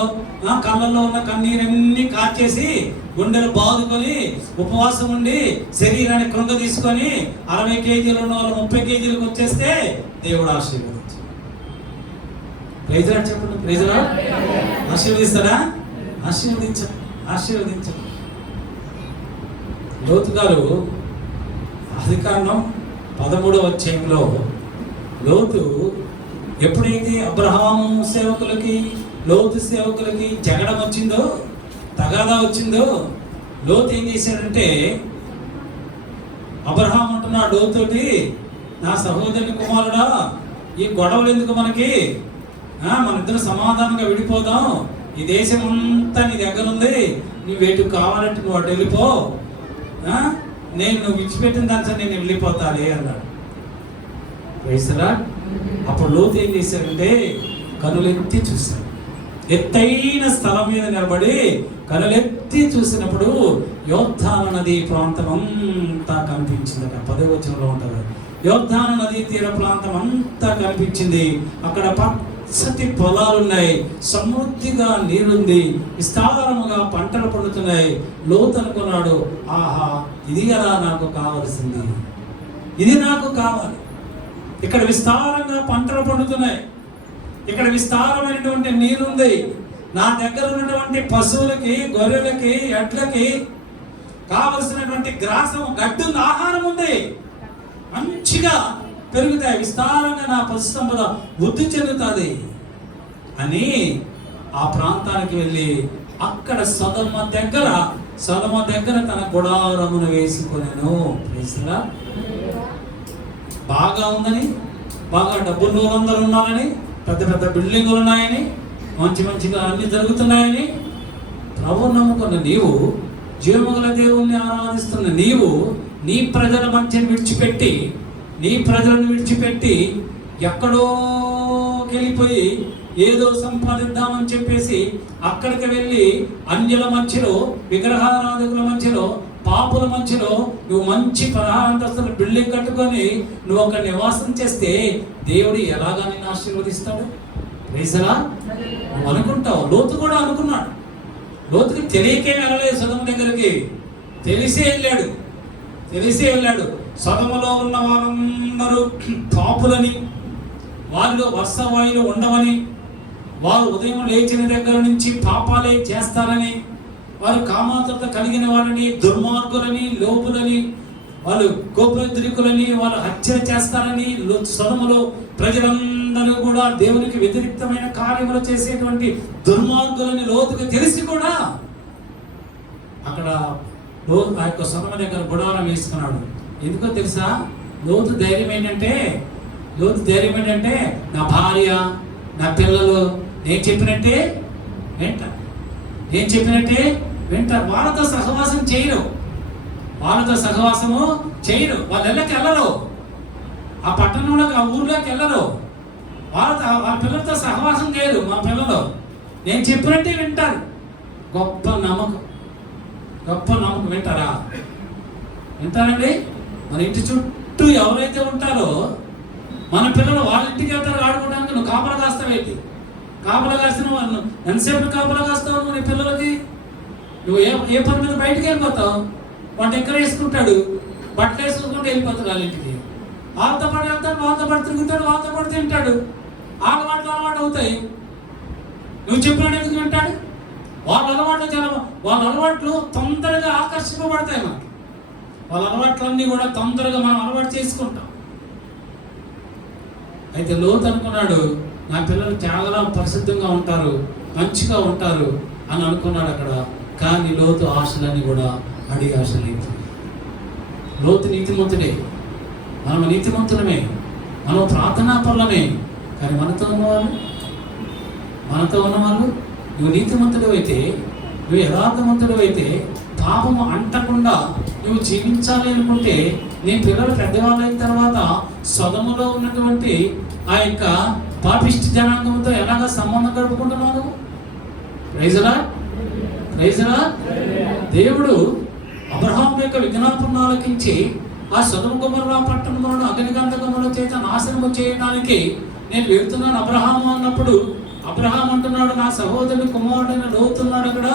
కళ్ళల్లో ఉన్న కన్నీరన్నీ కాచేసి, గుండెలు బాదుకొని, ఉపవాసం ఉండి, శరీరాన్ని కృంగ తీసుకొని 60 కేజీలు ఉన్న వాళ్ళు 30 కేజీలకు వచ్చేస్తే దేవుడు ఆశీర్వదించాడు. ప్రైజ్ లార్డ్ చెప్పండి. Praise lord. ఆశీర్వదిస్తాడా? ఆశీర్వదించండి. లోతు గారు ఆదికాండం 13వ అధ్యాయంలో లోతు ఎప్పుడైతే అబ్రహాము సేవకులకి, లోతు సేవకులకి జగడం వచ్చిందో, తగాదా వచ్చిందో, లోతు ఏం చేశాడంటే, అబ్రహాం అంటున్నాడు లోతుతోటి, నా సహోదరుని కుమారుడా, ఈ గొడవలు ఎందుకు మనకి? మన ఇద్దరు సమాధానంగా విడిపోదాం. ఈ దేశం అంతా నీ దగ్గర ఉంది, నువ్వు వేటు కావాలంటే నువ్వు అటు వెళ్ళిపో, నువ్వు విడిచిపెట్టిన దాని నేను వెళ్ళిపోతాలే అన్నాడు. అప్పుడు లోతు ఏం చేశాడంటే, కనులెత్తి చూశాడు. ఎత్తైన స్థలం మీద నిలబడి కనులెత్తి చూసినప్పుడు యోర్దాను నది ప్రాంతం అంతా కనిపించింది. 10వ వచనంలో ఉంటుంది. యోర్దాను నది తీర ప్రాంతం అంతా కనిపించింది. అక్కడ పచ్చటి పొలాలున్నాయి, సమృద్ధిగా నీరుంది, విస్తారముగా పంటలు పండుతున్నాయి. లోతు అనుకున్నాడు, ఆహా, ఇది కదా నాకు కావలసింది, ఇది నాకు కావాలి. ఇక్కడ విస్తారంగా పంటలు పండుతున్నాయి, ఇక్కడ విస్తారమైనటువంటి నీరుంది, నా దగ్గర ఉన్నటువంటి పశువులకి, గొర్రెలకి, ఎడ్లకి కావలసినటువంటి గ్రాసం, గడ్డి ఉంది, ఆహారం ఉంది, మంచిగా పెరుగుతాయి, విస్తారంగా నా పశు సంపద వృద్ధి చెందుతుంది అని ఆ ప్రాంతానికి వెళ్ళి అక్కడ సొదొమ దగ్గర తన గుడారమును వేసుకొనెను. బాగా ఉందని, బాగా డబ్బులు అందరూ ఉన్నారని, పెద్ద పెద్ద బిల్డింగులు ఉన్నాయని, మంచిగా అన్ని జరుగుతున్నాయని, ప్రభువు నమ్ముకున్న నీవు, జీవముగల దేవుణ్ణి ఆరాధిస్తున్న నీవు, నీ ప్రజల మధ్యను విడిచిపెట్టి ఎక్కడోకి వెళ్ళిపోయి ఏదో సంపాదిద్దామని చెప్పేసి అక్కడికి వెళ్ళి అన్యుల మధ్యలో, విగ్రహారాధకుల మధ్యలో, పాపుల మధ్యలో నువ్వు మంచి 16 అంతస్తుల బిల్డింగ్ కట్టుకొని నువ్వు ఒక నివాసం చేస్తే దేవుడు ఎలాగా నిన్ను ఆశీర్వదిస్తాడు? ప్రైజలా. నువ్వు అనుకుంటావు. లోతు కూడా అనుకున్నాడు. లోతుకి తెలియకే వెళ్ళలేదు సొదొమ దగ్గరికి, తెలిసే వెళ్ళాడు. సొదొమలో ఉన్న వారందరూ పాపులని, వారిలో వర్షవాయులు ఉండవని, వారు ఉదయం లేచిన దగ్గర నుంచి పాపాలే చేస్తారని, వారు కామాతురత కలిగిన వాళ్ళని, దుర్మార్గులని, లోపులని, వాళ్ళు గోప్రద్రికులని, వాళ్ళు హత్య చేస్తారని, సొదొమలో ప్రజలందరూ కూడా దేవునికి వ్యతిరేక్తమైన కార్యములు చేసేటువంటి దుర్మార్గులని లోతుకు తెలిసి కూడా అక్కడ ఆ యొక్క సొదొమ దగ్గర గుడారం వేసుకున్నాడు. ఎందుకో తెలుసా? లోతు ధైర్యం ఏంటంటే, నా భార్య, నా పిల్లలు నేను చెప్పినట్టే వింటారు. వాళ్ళతో సహవాసం చేయరు, వాళ్ళతో సహవాసము చేయరు. వాళ్ళ ఇళ్ళకి వెళ్ళరు, ఆ పట్టణంలోకి ఆ ఊర్లోకి వెళ్ళరు, వాళ్ళ పిల్లలతో సహవాసం చేయరు. మా పిల్లలు నేను చెప్పినట్టే వింటారు. గొప్ప నమ్మకం, గొప్ప నమ్మకం. వింటారా? వింటారండి. మన ఇంటి చుట్టూ ఎవరైతే ఉంటారో మన పిల్లలు వాళ్ళ ఇంటికి వెళ్తారు ఆడుకోవడానికి. నువ్వు కాపలా కాస్తావేంటి? కాపలా కాసిన వాళ్ళు ఎంతసేపు కాపలా కాస్తావు నువ్వు నీ పిల్లలకి? నువ్వు ఏ పని మీద బయటికి వెళ్ళిపోతావు, వాడు ఎక్కడ వేసుకుంటాడు, బట్టలు వేసుకుంటూ వెళ్ళిపోతాడు వాళ్ళ ఇంటికి. వాళ్ళతో పాటు వెళ్తాడు, వాళ్ళతో పాటు తిరుగుతాడు, వాళ్ళతో పాటు తింటాడు. అలవాటు అవుతాయి. నువ్వు చెప్పినట్టు ఎందుకు వింటాడు? వాళ్ళ అలవాట్లు తొందరగా ఆకర్షింపబడతాయి మనకి. వాళ్ళ అలవాట్లన్నీ కూడా తొందరగా మనం అలవాటు చేసుకుంటాం. అయితే లోతు అనుకున్నాడు, నా పిల్లలు చాలా పరిశుద్ధంగా ఉంటారు, మంచిగా ఉంటారు అని అనుకున్నాడు అక్కడ. కానీ లోతు ఆశలన్నీ కూడా అడిగి ఆశలేదు. లోతు నీతిమంతుడే, మనం నీతిమంతులమే, మనం ప్రార్థనా పరులమే. కానీ మనతో ఉన్నవాళ్ళు నువ్వు నీతిమంతుడు అయితే, నువ్వు యథార్థవంతుడు అయితే, పాపము అంటకుండా నువ్వు జీవించాలి అనుకుంటే నీ పిల్లలు పెద్దవాళ్ళైన తర్వాత సొదములో ఉన్నటువంటి ఆ యొక్క పాపిష్టి జనాంగంతో ఎలాగా సంబంధం గడుపుకుంటున్నావు? ప్రైజలా ప్రైజలా. దేవుడు అబ్రహాము యొక్క విజ్ఞాపన ఆలకించి ఆ సొదొమ గొమొర్రా పట్టణములను అగ్నిగంధకముల చేత నాశనము చేయడానికి నేను వెళ్తున్నాను అబ్రహాము అన్నప్పుడు, అబ్రహాం అంటున్నాడు, నా సహోదరుని కుమారుడైన లోతున్నాడు అక్కడ,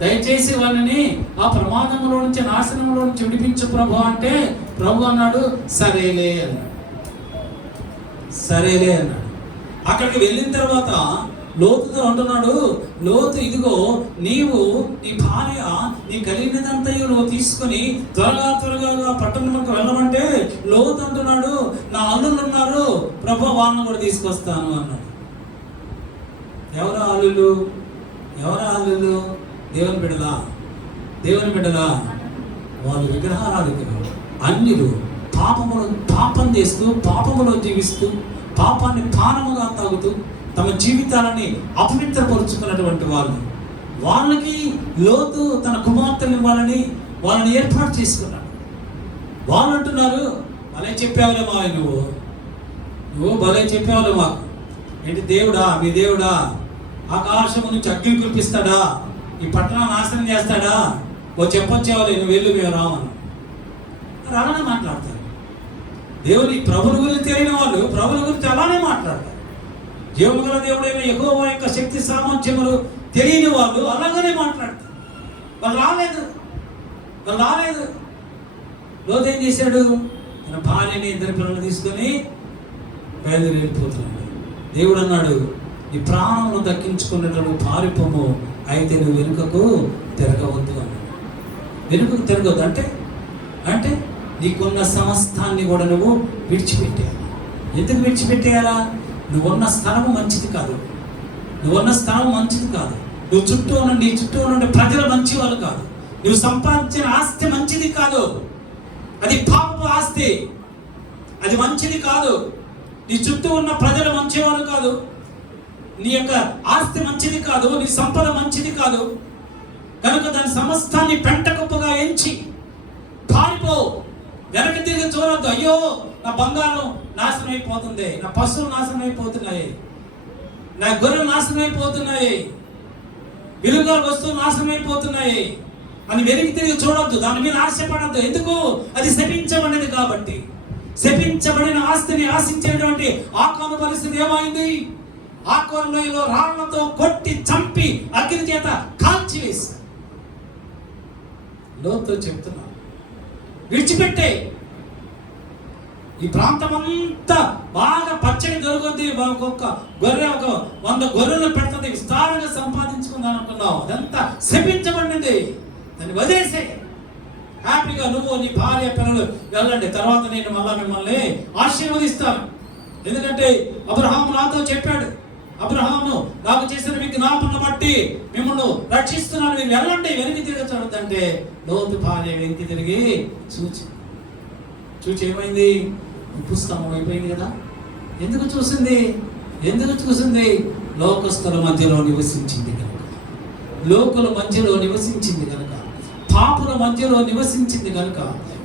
దయచేసి వాళ్ళని ఆ ప్రమాదంలో నుంచి, నాశనంలో నుంచి విడిపించు ప్రభు అంటే, ప్రభు అన్నాడు సరేలే అన్నాడు. సరేలే అన్నాడు. అక్కడికి వెళ్ళిన తర్వాత లోతుతో అంటున్నాడు, లోతు ఇదిగో నీవు నీ భార్య నీ కలిగినదంతయు నువ్వు తీసుకొని త్వరగా పట్టణంలోకి వెళ్ళమంటే, లోతు అంటున్నాడు, నా అల్లుళ్ళు ఉన్నారు ప్రభు, వాళ్ళని కూడా తీసుకొస్తాను అన్నాడు. ఎవరు అల్లుళ్ళు? దేవుని బిడ్డలా వాళ్ళు విగ్రహారాధికులు, అన్యులు, పాపం చేస్తూ, పాపములో జీవిస్తూ, పాపాన్ని పానముగా తాగుతూ తమ జీవితాలని అపవిత్రపరుచుకున్నటువంటి వాళ్ళు. వాళ్ళకి లోతు తన కుమార్తెలు ఇవ్వాలని వాళ్ళని ఏర్పాటు చేసుకున్నాడు. వాళ్ళు అంటున్నారు, భలే చెప్పావులే మా నువ్వు భలే చెప్పావులే మాకు. ఏంటి దేవుడా, మీ దేవుడా ఆకాశము నుంచి అగ్ని కురిపిస్తాడా, ఈ పట్టణం నాశనం చేస్తాడా? చెప్పొచ్చేవాళ్ళు, నువ్వు వెళ్ళు, మేము రామను అలానే మాట్లాడతారు. దేవుని ప్రభుని గురించి తెలియని వాళ్ళు ప్రభుని గురించి అలానే మాట్లాడతారు. జీవము గల దేవుడైన యెహోవా యొక్క శక్తి సామర్థ్యములు తెలియని వాళ్ళు అలాగనే మాట్లాడతారు. వాళ్ళు రాలేదు. లోతు ఏం చేశాడు? తన భార్యని, ఇద్దరు పిల్లలు తీసుకొని బయలుదేరి వెళ్ళిపోతున్నాడు. దేవుడు అన్నాడు, నీ ప్రాణమును దక్కించుకునేటప్పుడు పారిపోము, అయితే నువ్వు వెనుకకు తిరగవద్దు అన్నాడు. వెనుకకు తిరగవద్దు అంటే నీకున్న సమస్తాన్ని కూడా నువ్వు విడిచిపెట్టేయాలి. ఎందుకు విడిచిపెట్టేయాలా? నువ్వున్న స్థలము మంచిది కాదు. నీ చుట్టూ ఉన్న ప్రజలు మంచి వాళ్ళు కాదు. నువ్వు సంపాదించిన ఆస్తి మంచిది కాదు, అది పాపపు ఆస్తి, అది మంచిది కాదు. నీ చుట్టూ ఉన్న ప్రజలు మంచివారు కాదు, నీ యొక్క ఆస్తి మంచిది కాదు, నీ సంపద మంచిది కాదు. కనుక దాని సమస్తాన్ని పెంటకుప్పగా ఎంచి పారిపో. వెనక్కి తిరిగి చూడొద్దు. అయ్యో నా బంగారం నాశనం అయిపోతుంది, నా పశువులు నాశనం అయిపోతున్నాయి, నా గొర్రెలు నాశనం అయిపోతున్నాయి, విలువల వస్తువులు నాశనం అయిపోతున్నాయి అని వెనక్కి తిరిగి చూడొద్దు. దాని మీద ఆశపడద్దు. ఎందుకు? అది శపించబడినది కాబట్టి. శపించబడిన ఆస్తిని ఆశించేటువంటి ఆకాను పరిస్థితి ఏమైంది? ఆకారంలో రాళ్లతో కొట్టి చంపి అగ్ని చేత కాల్చివేసి. లోతు చెప్తున్నా, విడిచిపెట్టే. ఈ ప్రాంతం అంతా బాగా పచ్చని దొరుకుతుంది. ఒక్కొక్క గొర్రె 100 గొర్రెలు పెడుతుంది, విస్తారంగా సంపాదించుకుందాం అనుకున్నావు. అదంతా శపించబడినది. దాన్ని వదిలేసే. హ్యాపీగా నువ్వు, నీ భార్య, పిల్లలు వెళ్ళండి. తర్వాత నేను మళ్ళా మిమ్మల్ని ఆశీర్వదిస్తాను. ఎందుకంటే అబ్రహాము నాతో చెప్పాడు, అబ్రహాము నాకు చేసిన విజ్ఞాపన బట్టి మిమ్మల్ని రక్షిస్తున్నాను, మీరు వెళ్ళండి, వెనక్కి తిరిగి చూడద్దంటే లోతు భార్య వెనక్కి తిరిగి చూచి ఏమైంది? పుస్తకం అయిపోయింది కదా. ఎందుకు చూసింది? లోకస్తుల మధ్యలో నివసించింది కనుక. లోకుల మధ్యలో నివసించింది కనుక, పాపుల మధ్యలో నివసించింది కనుక,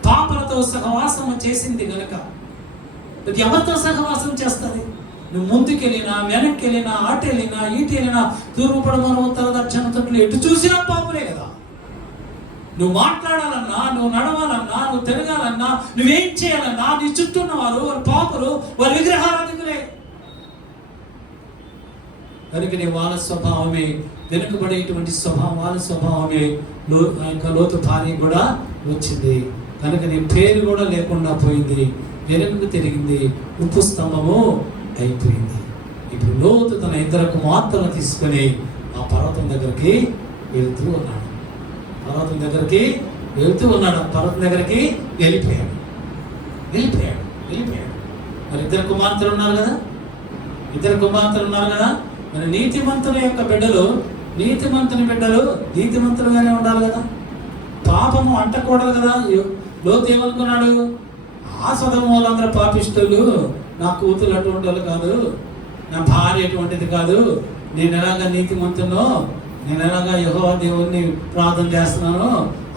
పాపలతో సహవాసం చేసింది కనుక, ఎవరితో సహవాసం చేస్తుంది? నువ్వు ముందుకెళ్ళినా, వెనక్కెళ్ళినా, అటెళ్ళినా, ఈటెళ్ళినా, తూర్పు పడమర ఉత్తర దక్షిణ తట్లు ఎటు చూసినా పాపులే కదా. నువ్వు మాట్లాడాలన్నా, నువ్వు నడవాలన్నా, నువ్వు తిరగాలన్నా, నువ్వేం చేయాలన్నా, నీ చుట్టూ ఉన్న వారు పాపులు, వారి విగ్రహారాధికులే. కనుకనే వాళ్ళ స్వభావమే, వెనుకబడేటువంటి స్వభావం, వాళ్ళ స్వభావమే లోతు భార్య కూడా వచ్చింది. కనుకనే పేరు కూడా లేకుండా పోయింది, వెనుకకు తిరిగింది, ఉప్పు స్తంభము అయిపోయింది. ఇప్పుడు లోతు తన 2 కుమార్తెలను తీసుకొని ఆ పర్వతం దగ్గరికి వెళ్తూ ఉన్నాడు. పర్వతం దగ్గరికి వెళ్ళిపోయాడు. మరి 2 కుమార్తెలు ఉన్నారు కదా. మరి నీతిమంతుని బిడ్డలు నీతిమంతులుగానే ఉండాలి కదా. పాపము అంటకూడదు కదా. లోతు ఏమనుకున్నాడు? ఆ సొదమ వాళ్ళందరూ పాపిష్టులు, నా కూతురు అటువంటి వాళ్ళు కాదు, నా భార్య అటువంటిది కాదు, నేను ఎలాగా నీతిమంతునో, నేను ఎలాగా యెహోవా దేవుణ్ణి ప్రార్థన చేస్తున్నాను,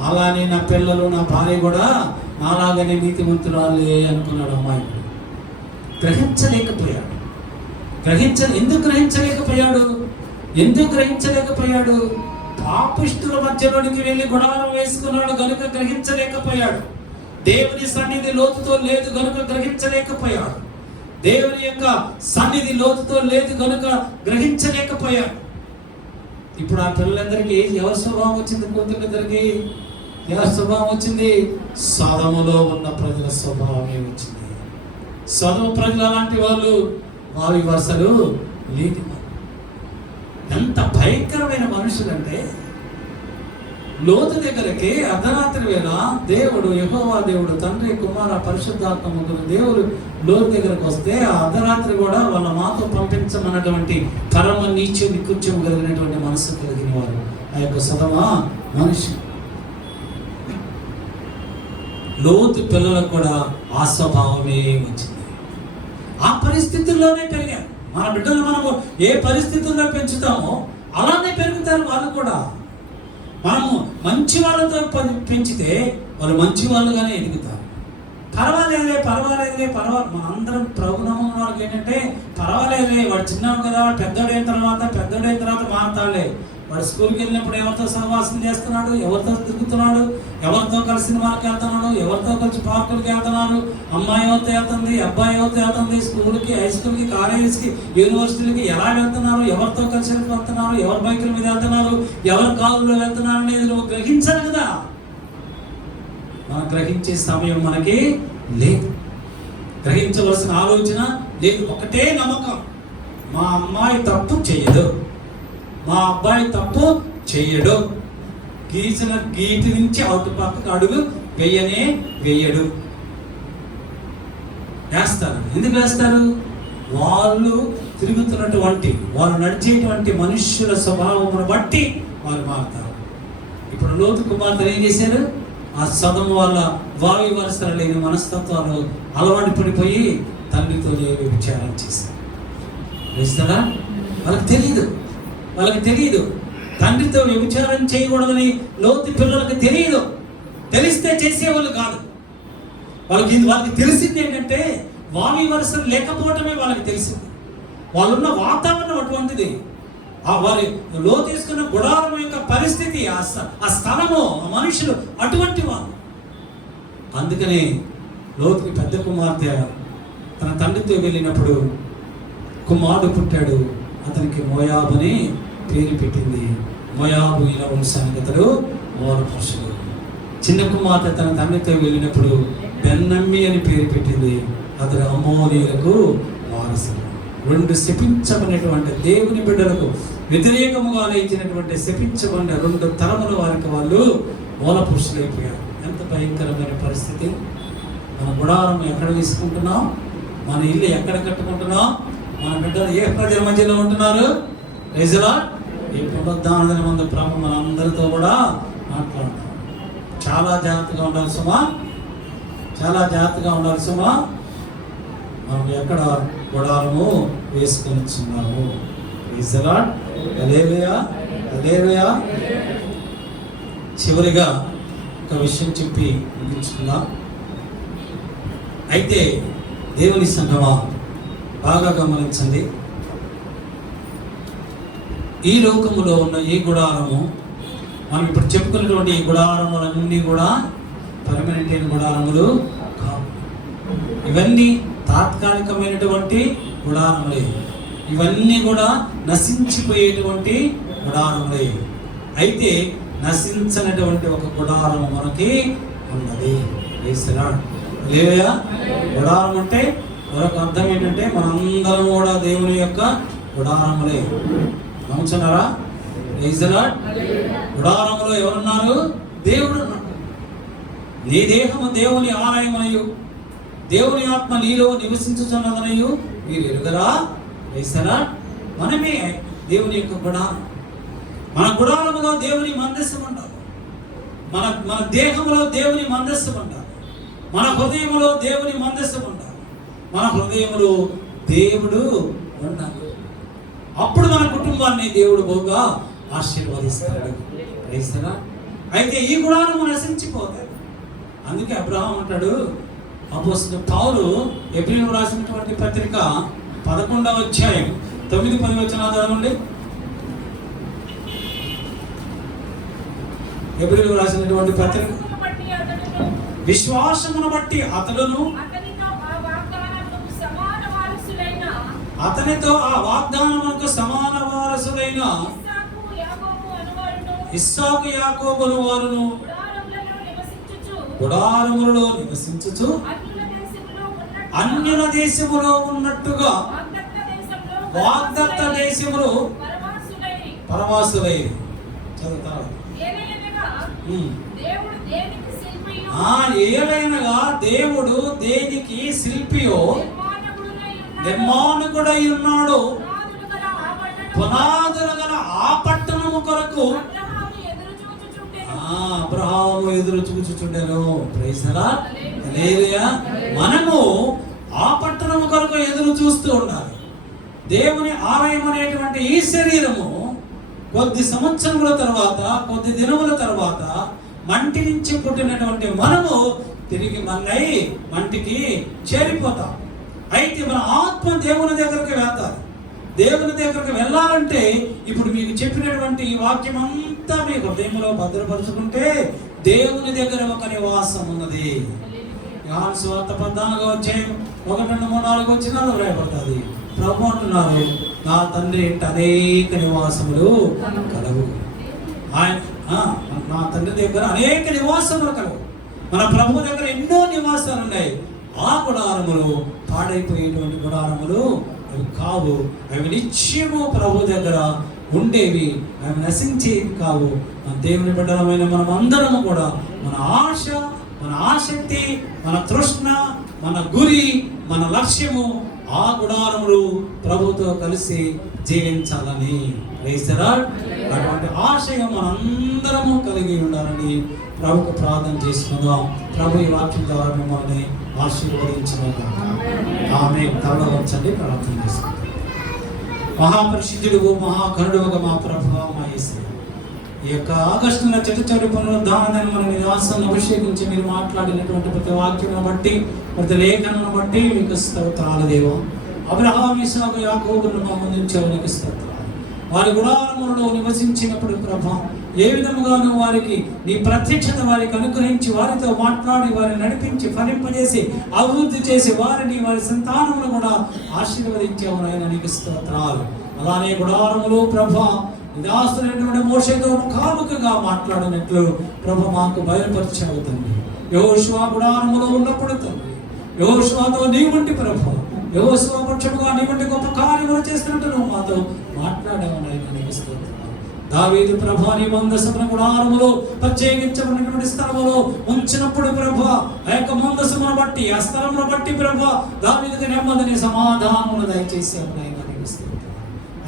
అలానే నా పిల్లలు, నా భార్య కూడా నాలాగానే నీతిమంతురాలే అనుకున్నాడు. అమ్మాయి ఎందుకు గ్రహించలేకపోయాడు? పాపిష్టుల మధ్యలోనికి వెళ్ళి గుడారం వేసుకున్నాడు కనుక గ్రహించలేకపోయాడు. దేవుని సన్నిధి లోతుతో లేదు కనుక గ్రహించలేకపోయాడు. దేవుని యొక్క సన్నిధి లోతుతో లేదు కనుక గ్రహించలేకపోయాడు. ఇప్పుడు ఆ పిల్లలందరికీ ఎవరి స్వభావం వచ్చింది? కూతుళ్ళిద్దరికి ఎవరి స్వభావం వచ్చింది? సొదొమలో ఉన్న ప్రజల స్వభావమే వచ్చింది. సొదొమ ప్రజలు అలాంటి వాళ్ళు, వారి వరుసలు లేని వాళ్ళు. ఎంత భయంకరమైన మనుషులంటే, లోతు దగ్గరికి అర్ధరాత్రి వేళ దేవుడు, యెహోవా దేవుడు, తండ్రి, కుమార, పరిశుద్ధాత్మ ముగ్గురు దేవుడు లోతు దగ్గరకు వస్తే ఆ అర్ధరాత్రి కూడా వాళ్ళ మాతో పంపించమన్నటువంటి పరమ నీచుని కూర్చోగలిగినటువంటి మనసు కలిగిన వారు ఆ యొక్క సొదొమ మనిషి. లోతు పిల్లలకు కూడా ఆ స్వభావమే వచ్చింది. ఆ పరిస్థితుల్లోనే పెరిగారు. మన బిడ్డలు మనము ఏ పరిస్థితుల్లో పెంచుతామో అలానే పెరుగుతారు వాళ్ళు కూడా. మనము మంచి వాళ్ళతో పెంచితే వాళ్ళు మంచి వాళ్ళుగానే ఎదుగుతారు. పర్వాలేదులే మనందరం ప్రభునామం వాళ్ళకి ఏంటంటే పర్వాలేదులే, వాడు చిన్నాడు కదా, పెద్దోడైన తర్వాత మారుతాడులే. వాడు స్కూల్కి వెళ్ళినప్పుడు ఎవరితో సహవాసం చేస్తున్నాడు, ఎవరితో తిరుగుతున్నాడు, ఎవరితో కలిసి సినిమాకి వెళ్తున్నాడు, ఎవరితో కలిసి పార్కులకి వెళ్తున్నాడు, అమ్మాయి ఎవరితో వెళ్తుంది, అబ్బాయి ఎవరితో వెళ్తుంది, స్కూల్కి, హై స్కూల్కి, కాలేజెస్కి, యూనివర్సిటీలకి ఎలా వెళ్తున్నారు, ఎవరితో కలిసి వెళ్తున్నారు, ఎవరి బైకుల మీద వెళ్తున్నారు, ఎవరి కారులో వెళ్తున్నారు అనేది నువ్వు గ్రహించాలి కదా. మనం గ్రహించే సమయం మనకి లేదు, గ్రహించవలసిన ఆలోచన లేదు. ఒకటే నమ్మకం, మా అమ్మాయి తప్పు చేయదు, మా అబ్బాయి తప్పు చెయ్యడు, గీసిన గీటి నుంచి అవతల పక్కకు అడుగు వేయడు. వేస్తారు. ఎందుకు వేస్తారు? వాళ్ళు తిరుగుతున్నటువంటి, వాళ్ళు నడిచేటువంటి మనుష్యుల స్వభావమును బట్టి వాళ్ళు మారుతారు. ఇప్పుడు లోతు కుమార్తెలు ఏం చేశారు? ఆ సొదొమ వాళ్ళ వావి వరుసలు లేని మనస్తత్వాలు అలవాటు పడిపోయి తండ్రితో వ్యభిచారం చేశారు. వేస్తారా? వాళ్ళకి తెలియదు తండ్రితో వ్యభిచారం చేయకూడదని. లోతు పిల్లలకు తెలియదు. తెలిస్తే చేసేవాళ్ళు కాదు. వాళ్ళకి తెలిసింది ఏంటంటే వావి వరుసలు లేకపోవటమే వాళ్ళకి తెలిసింది. వాళ్ళున్న వాతావరణం అటువంటిది. వారి లోతు తీసుకున్న గుడారం యొక్క పరిస్థితి, ఆ స్థలము, ఆ మనుషులు అటువంటి వాళ్ళు. అందుకనే లోతుకి పెద్ద కుమార్తె తన తండ్రితో వెళ్ళినప్పుడు కుమారుడు పుట్టాడు. అతనికి మోయాబుని పేరు పెట్టింది. మోయాబు ఇలా వంశానికి అతడు మూలపురుషుడు. చిన్న కుమార్తె తన తండ్రితో వెళ్ళినప్పుడు బెన్నమ్మి అని పేరు పెట్టింది. అతడు అమోరీయులకు వారసుడు. 2 శపించబడినటువంటి దేవుని బిడ్డలకు వ్యతిరేకముగా ఇచ్చినటువంటి శపించబడిన 2 తరముల వారికి వాళ్ళు మూలపురుషులైపోయారు. ఎంత భయంకరమైన పరిస్థితి. మన గుడారం ఎక్కడ తీసుకుంటున్నాం, మన ఇల్లు ఎక్కడ కట్టుకుంటున్నాం, మన బిడ్డలు ఏ ప్రజల మధ్యలో ఉంటున్నారు. రైజులా ఈ పునరుద్ధాన ముందు ప్రభు మనందరితో కూడా మాట్లాడతాం. చాలా జాగ్రత్తగా ఉండాలి సుమా. మనం ఎక్కడ గుడారము వేసుకొని చిన్నాము. Praise the lord. Hallelujah, hallelujah. చివరిగా ఒక విషయం చెప్పి ముగించుకుందాం. అయితే దేవుని సంఘమా బాగా గమనించండి. ఈ లోకములో ఉన్న ఈ గుడారము, మనం ఇప్పుడు చెప్పుకున్నటువంటి ఈ గుడారములన్నీ కూడా పర్మనెంట్ అయిన గుడారములు కావు. ఇవన్నీ తాత్కాలికమైనటువంటి గుడారములే. ఇవన్నీ కూడా నశించిపోయేటువంటి గుడారములే. అయితే నశించనటువంటి ఒక గుడారం మనకి ఉన్నది. హల్లెలూయా. గుడారం అంటే మరొక అర్థం ఏంటంటే మనందరం కూడా దేవుని యొక్క గుడారములే. నమ్ముచున్నారా? Praise the lord. గుడారములో ఎవరున్నారు? దేవుడు ఉన్నాడు. నీ దేహము దేవుని ఆలయమనయు దేవుని ఆత్మ నీలో నివసించుచున్నదనయు మీరు ఎరుగరా? Praise the lord. మనమే దేవుని యొక్క గుడారం. మన గుడారములో దేవుని మందస్సం ఉంటారు. మన దేహంలో దేవుని మందస్సం ఉంటారు. మన హృదయంలో దేవుని మందస్సం ఉంటారు. మన హృదయంలో దేవుడు ఉన్నాడు. అప్పుడు మన కుటుంబాన్ని దేవుడు బహుగా ఆశీర్వదిస్తాడు. Praise the lord. అయితే ఈ గుడారం నశించిపోతాయి. అందుకే అబ్రహాం అంటాడు, అపోస్తలుడు పౌలు హెబ్రీయులకు రాసినటువంటి పత్రిక 11వ అధ్యాయం 9-10 వచనాలు చదవండి. హెబ్రీయులకు రాసినటువంటి పత్రిక, విశ్వాసమును బట్టి అతడును అతనితో ఆ వాగ్దానమునకు సమాన వారసులైన ఇస్సాకు యాకోబును వారును గుడారములలో నివసించుచు అన్యుల దేశములో ఉన్నట్టుగా వాగ్దత్త దేశములో పరవాసులై. చదువుతారు. ఏలైనగా దేవుడు దేనికి శిల్పియో నిర్మాణకుడై ఉన్నాడు. పునాదులు గల ఆ పట్టణము కొరకు అబ్రహాము ఎదురు చూచుచుండెను. Praise the lord. హల్లెలూయా. మనము ఆ పట్టణము కొరకు ఎదురు చూస్తూ ఉండాలి. దేవుని ఆలయం అనేటువంటి ఈ శరీరము కొద్ది సంవత్సరముల తర్వాత, కొద్ది దినముల తర్వాత మంటి నుంచి పుట్టినటువంటి మనము తిరిగి మళ్ళీ మంటికి చేరిపోతాం. అయితే మన ఆత్మ దేవుని దగ్గరికి వెళ్తారు. దేవుని దగ్గరికి వెళ్ళాలంటే ఇప్పుడు మీకు చెప్పినటువంటి ఈ వాక్యం అంతా మీ హృదయంలో భద్రపరుచుకుంటే దేవుని దగ్గర ఒక నివాసం ఉన్నది. యోహాను సువార్త 14వ అధ్యాయం 1-3-4 వచనాలు వ్రాయబడుతుంది. ప్రభు అంటున్నారు, నా తండ్రి ఇంట అనేక నివాసములు కలవు. నా తండ్రి దగ్గర అనేక నివాసములు కలవు. మన ప్రభు దగ్గర ఎన్నో నివాసాలు ఉన్నాయి. ఆ గుడారములు పాడైపోయేటువంటి గుడారములు అవి కావు. అవి నిత్యము ప్రభు దగ్గర ఉండేవి. అవి నశించేవి కావు. మన దేవుని బిడ్డలమైన మనం అందరము కూడా మన ఆశ, మన ఆసక్తి, మన తృష్ణ, మన గురి, మన లక్ష్యము ఆ గుడారములు ప్రభుతో కలిసి జీవించాలని. Praise the lord. అటువంటి ఆశయం మనందరము కలిగి ఉండాలని ప్రభుకు ప్రార్థన చేసుకుందాం. ప్రభు ఈ వాక్యం ద్వారా మిమ్మల్ని ఆశీర్వదించుగాక. ఆమేన్. తలలో వంచండి, ప్రార్థన చేసుకుందాం. మహాపరిశుద్ధుడు, మహాకరుడుగా మా ప్రభువా, మా యేసయ్య, ఈ యొక్క ఆగస్టు నెల చిట్ట పునరుద్ధానాన్ని మన నివాసాన్ని అభిషేకించి మీరు మాట్లాడినటువంటి ప్రతి వాక్యం బట్టి, ప్రతి లేఖనను బట్టి మీకు స్తోత్రాలు దేవా. అబ్రహాము, ఇస్సాకు, యాకోబులను మమ్మల్ని నీకు స్తోత్రాలు. వారి గుడారములలో నివసించినప్పుడు ప్రభా, ఏ విధముగానూ వారికి నీ ప్రత్యక్షత వారికి అనుగ్రహించి, వారితో మాట్లాడి, వారిని నడిపించి, ఫలింపజేసి, అభివృద్ధి చేసి, వారిని వారి సంతానమును కూడా ఆశీర్వదించావు నాయన, నీకు స్తోత్రాలు. అలానే గుడారములు ప్రభా, దాసులైనటువంటి మోషేతో ముఖాముఖిగా మాట్లాడినట్లు ప్రభు మాకు బయలుపరిచావు తండ్రి. యెహోషువ గుడారములో ఉన్నప్పుడు తండ్రి, యెహోషువతో నీ వంటి ప్రభు, యెహోషువ పక్షముగా నీ వంటి గొప్ప కార్యములు చేస్తున్నట్టు నువ్వు మాతో మాట్లాడావు నాయన, నీకు స్తోత్రాలు. దావీదు ప్రభా, నీ మందసమున గుడారములో ప్రత్యేకించబడినటువంటి స్థలములో ఉంచినప్పుడు ప్రభా, ఆ యొక్క మందసమును బట్టి, ఆ స్థలమును బట్టి ప్రభా, దావీదుకి నెమ్మదిని సమాధానమును దయచేసావు నాయన, నీకు స్తోత్రాలు.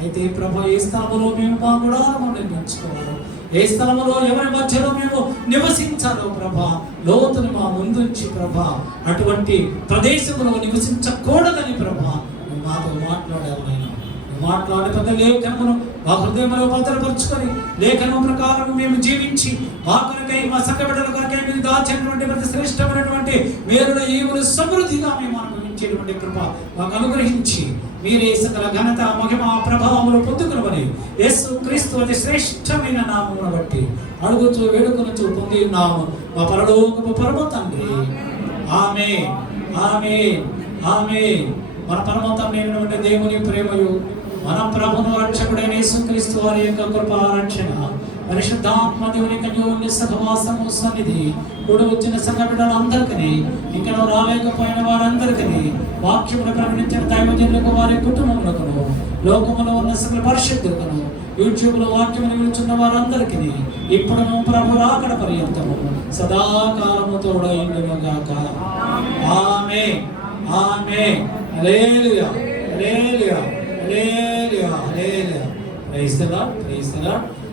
అయితే ప్రభా, ఏ స్థలములో మేము మా గుడారము నిర్మించుకోవాలో, ఏ స్థలములో ఎవరి మధ్యలో మేము నివసించాలో ప్రభా, లోతుని మా ముందుంచి ప్రభా, అటువంటి ప్రదేశంలో నివసించకూడదని ప్రభా నువ్వు మాతో మాట్లాడావు నాయన, మాట్లాడే పెద్ద లేఖనమును మా హృదయంలో భద్రపరుచుకొని లేఖనం ప్రకారం మేము జీవించి మా కొరకై మా సంఘ బిడ్డల కొరకై మీరు దాచినటువంటి ప్రతి శ్రేష్టమైనటువంటి మేలుల ఈవులు సమృద్ధిగా మేము అనుభవించేటువంటి కృప మాకు అనుగ్రహించి మీరే సకల ఘనత మహిమ ప్రభావములు పొందుకునమని యేసు క్రీస్తు అతి శ్రేష్టమైన నామమును బట్టి అడుగుతూ వేడుకొనుచూ పొంది ఉన్నాము మా పరలోకపు పరమ తండ్రి. ఆమేన్, ఆమేన్, ఆమేన్. మన పరమ తండ్రి దేవుని ప్రేమయు మన ప్రభును రక్షకుడైన యేసుక్రీస్తు వారి యొక్క కృపా రక్షణ పరిశుద్ధాత్మ దేవుని కన్యోన్య సహవాసము సన్నిధి కూడి వచ్చిన సంఘ బిడ్డలందరికీ ఇక్కడ రాలేకపోయిన వారందరికీ వాక్యమును ప్రకటించిన దైవజనులకు వారి కుటుంబములకు లోకములో ఉన్న సకల పరిశుద్ధులను యూట్యూబ్లో వాక్యమును విలుచున్న వారందరికీ ఇప్పుడును ప్రభు రాకడ పర్యంతము సదాకాలము తోడైండును గాక. Amen, amen. Hallelujah, hallelujah, hallelujah, hallelujah. Praise the lord, praise the lord.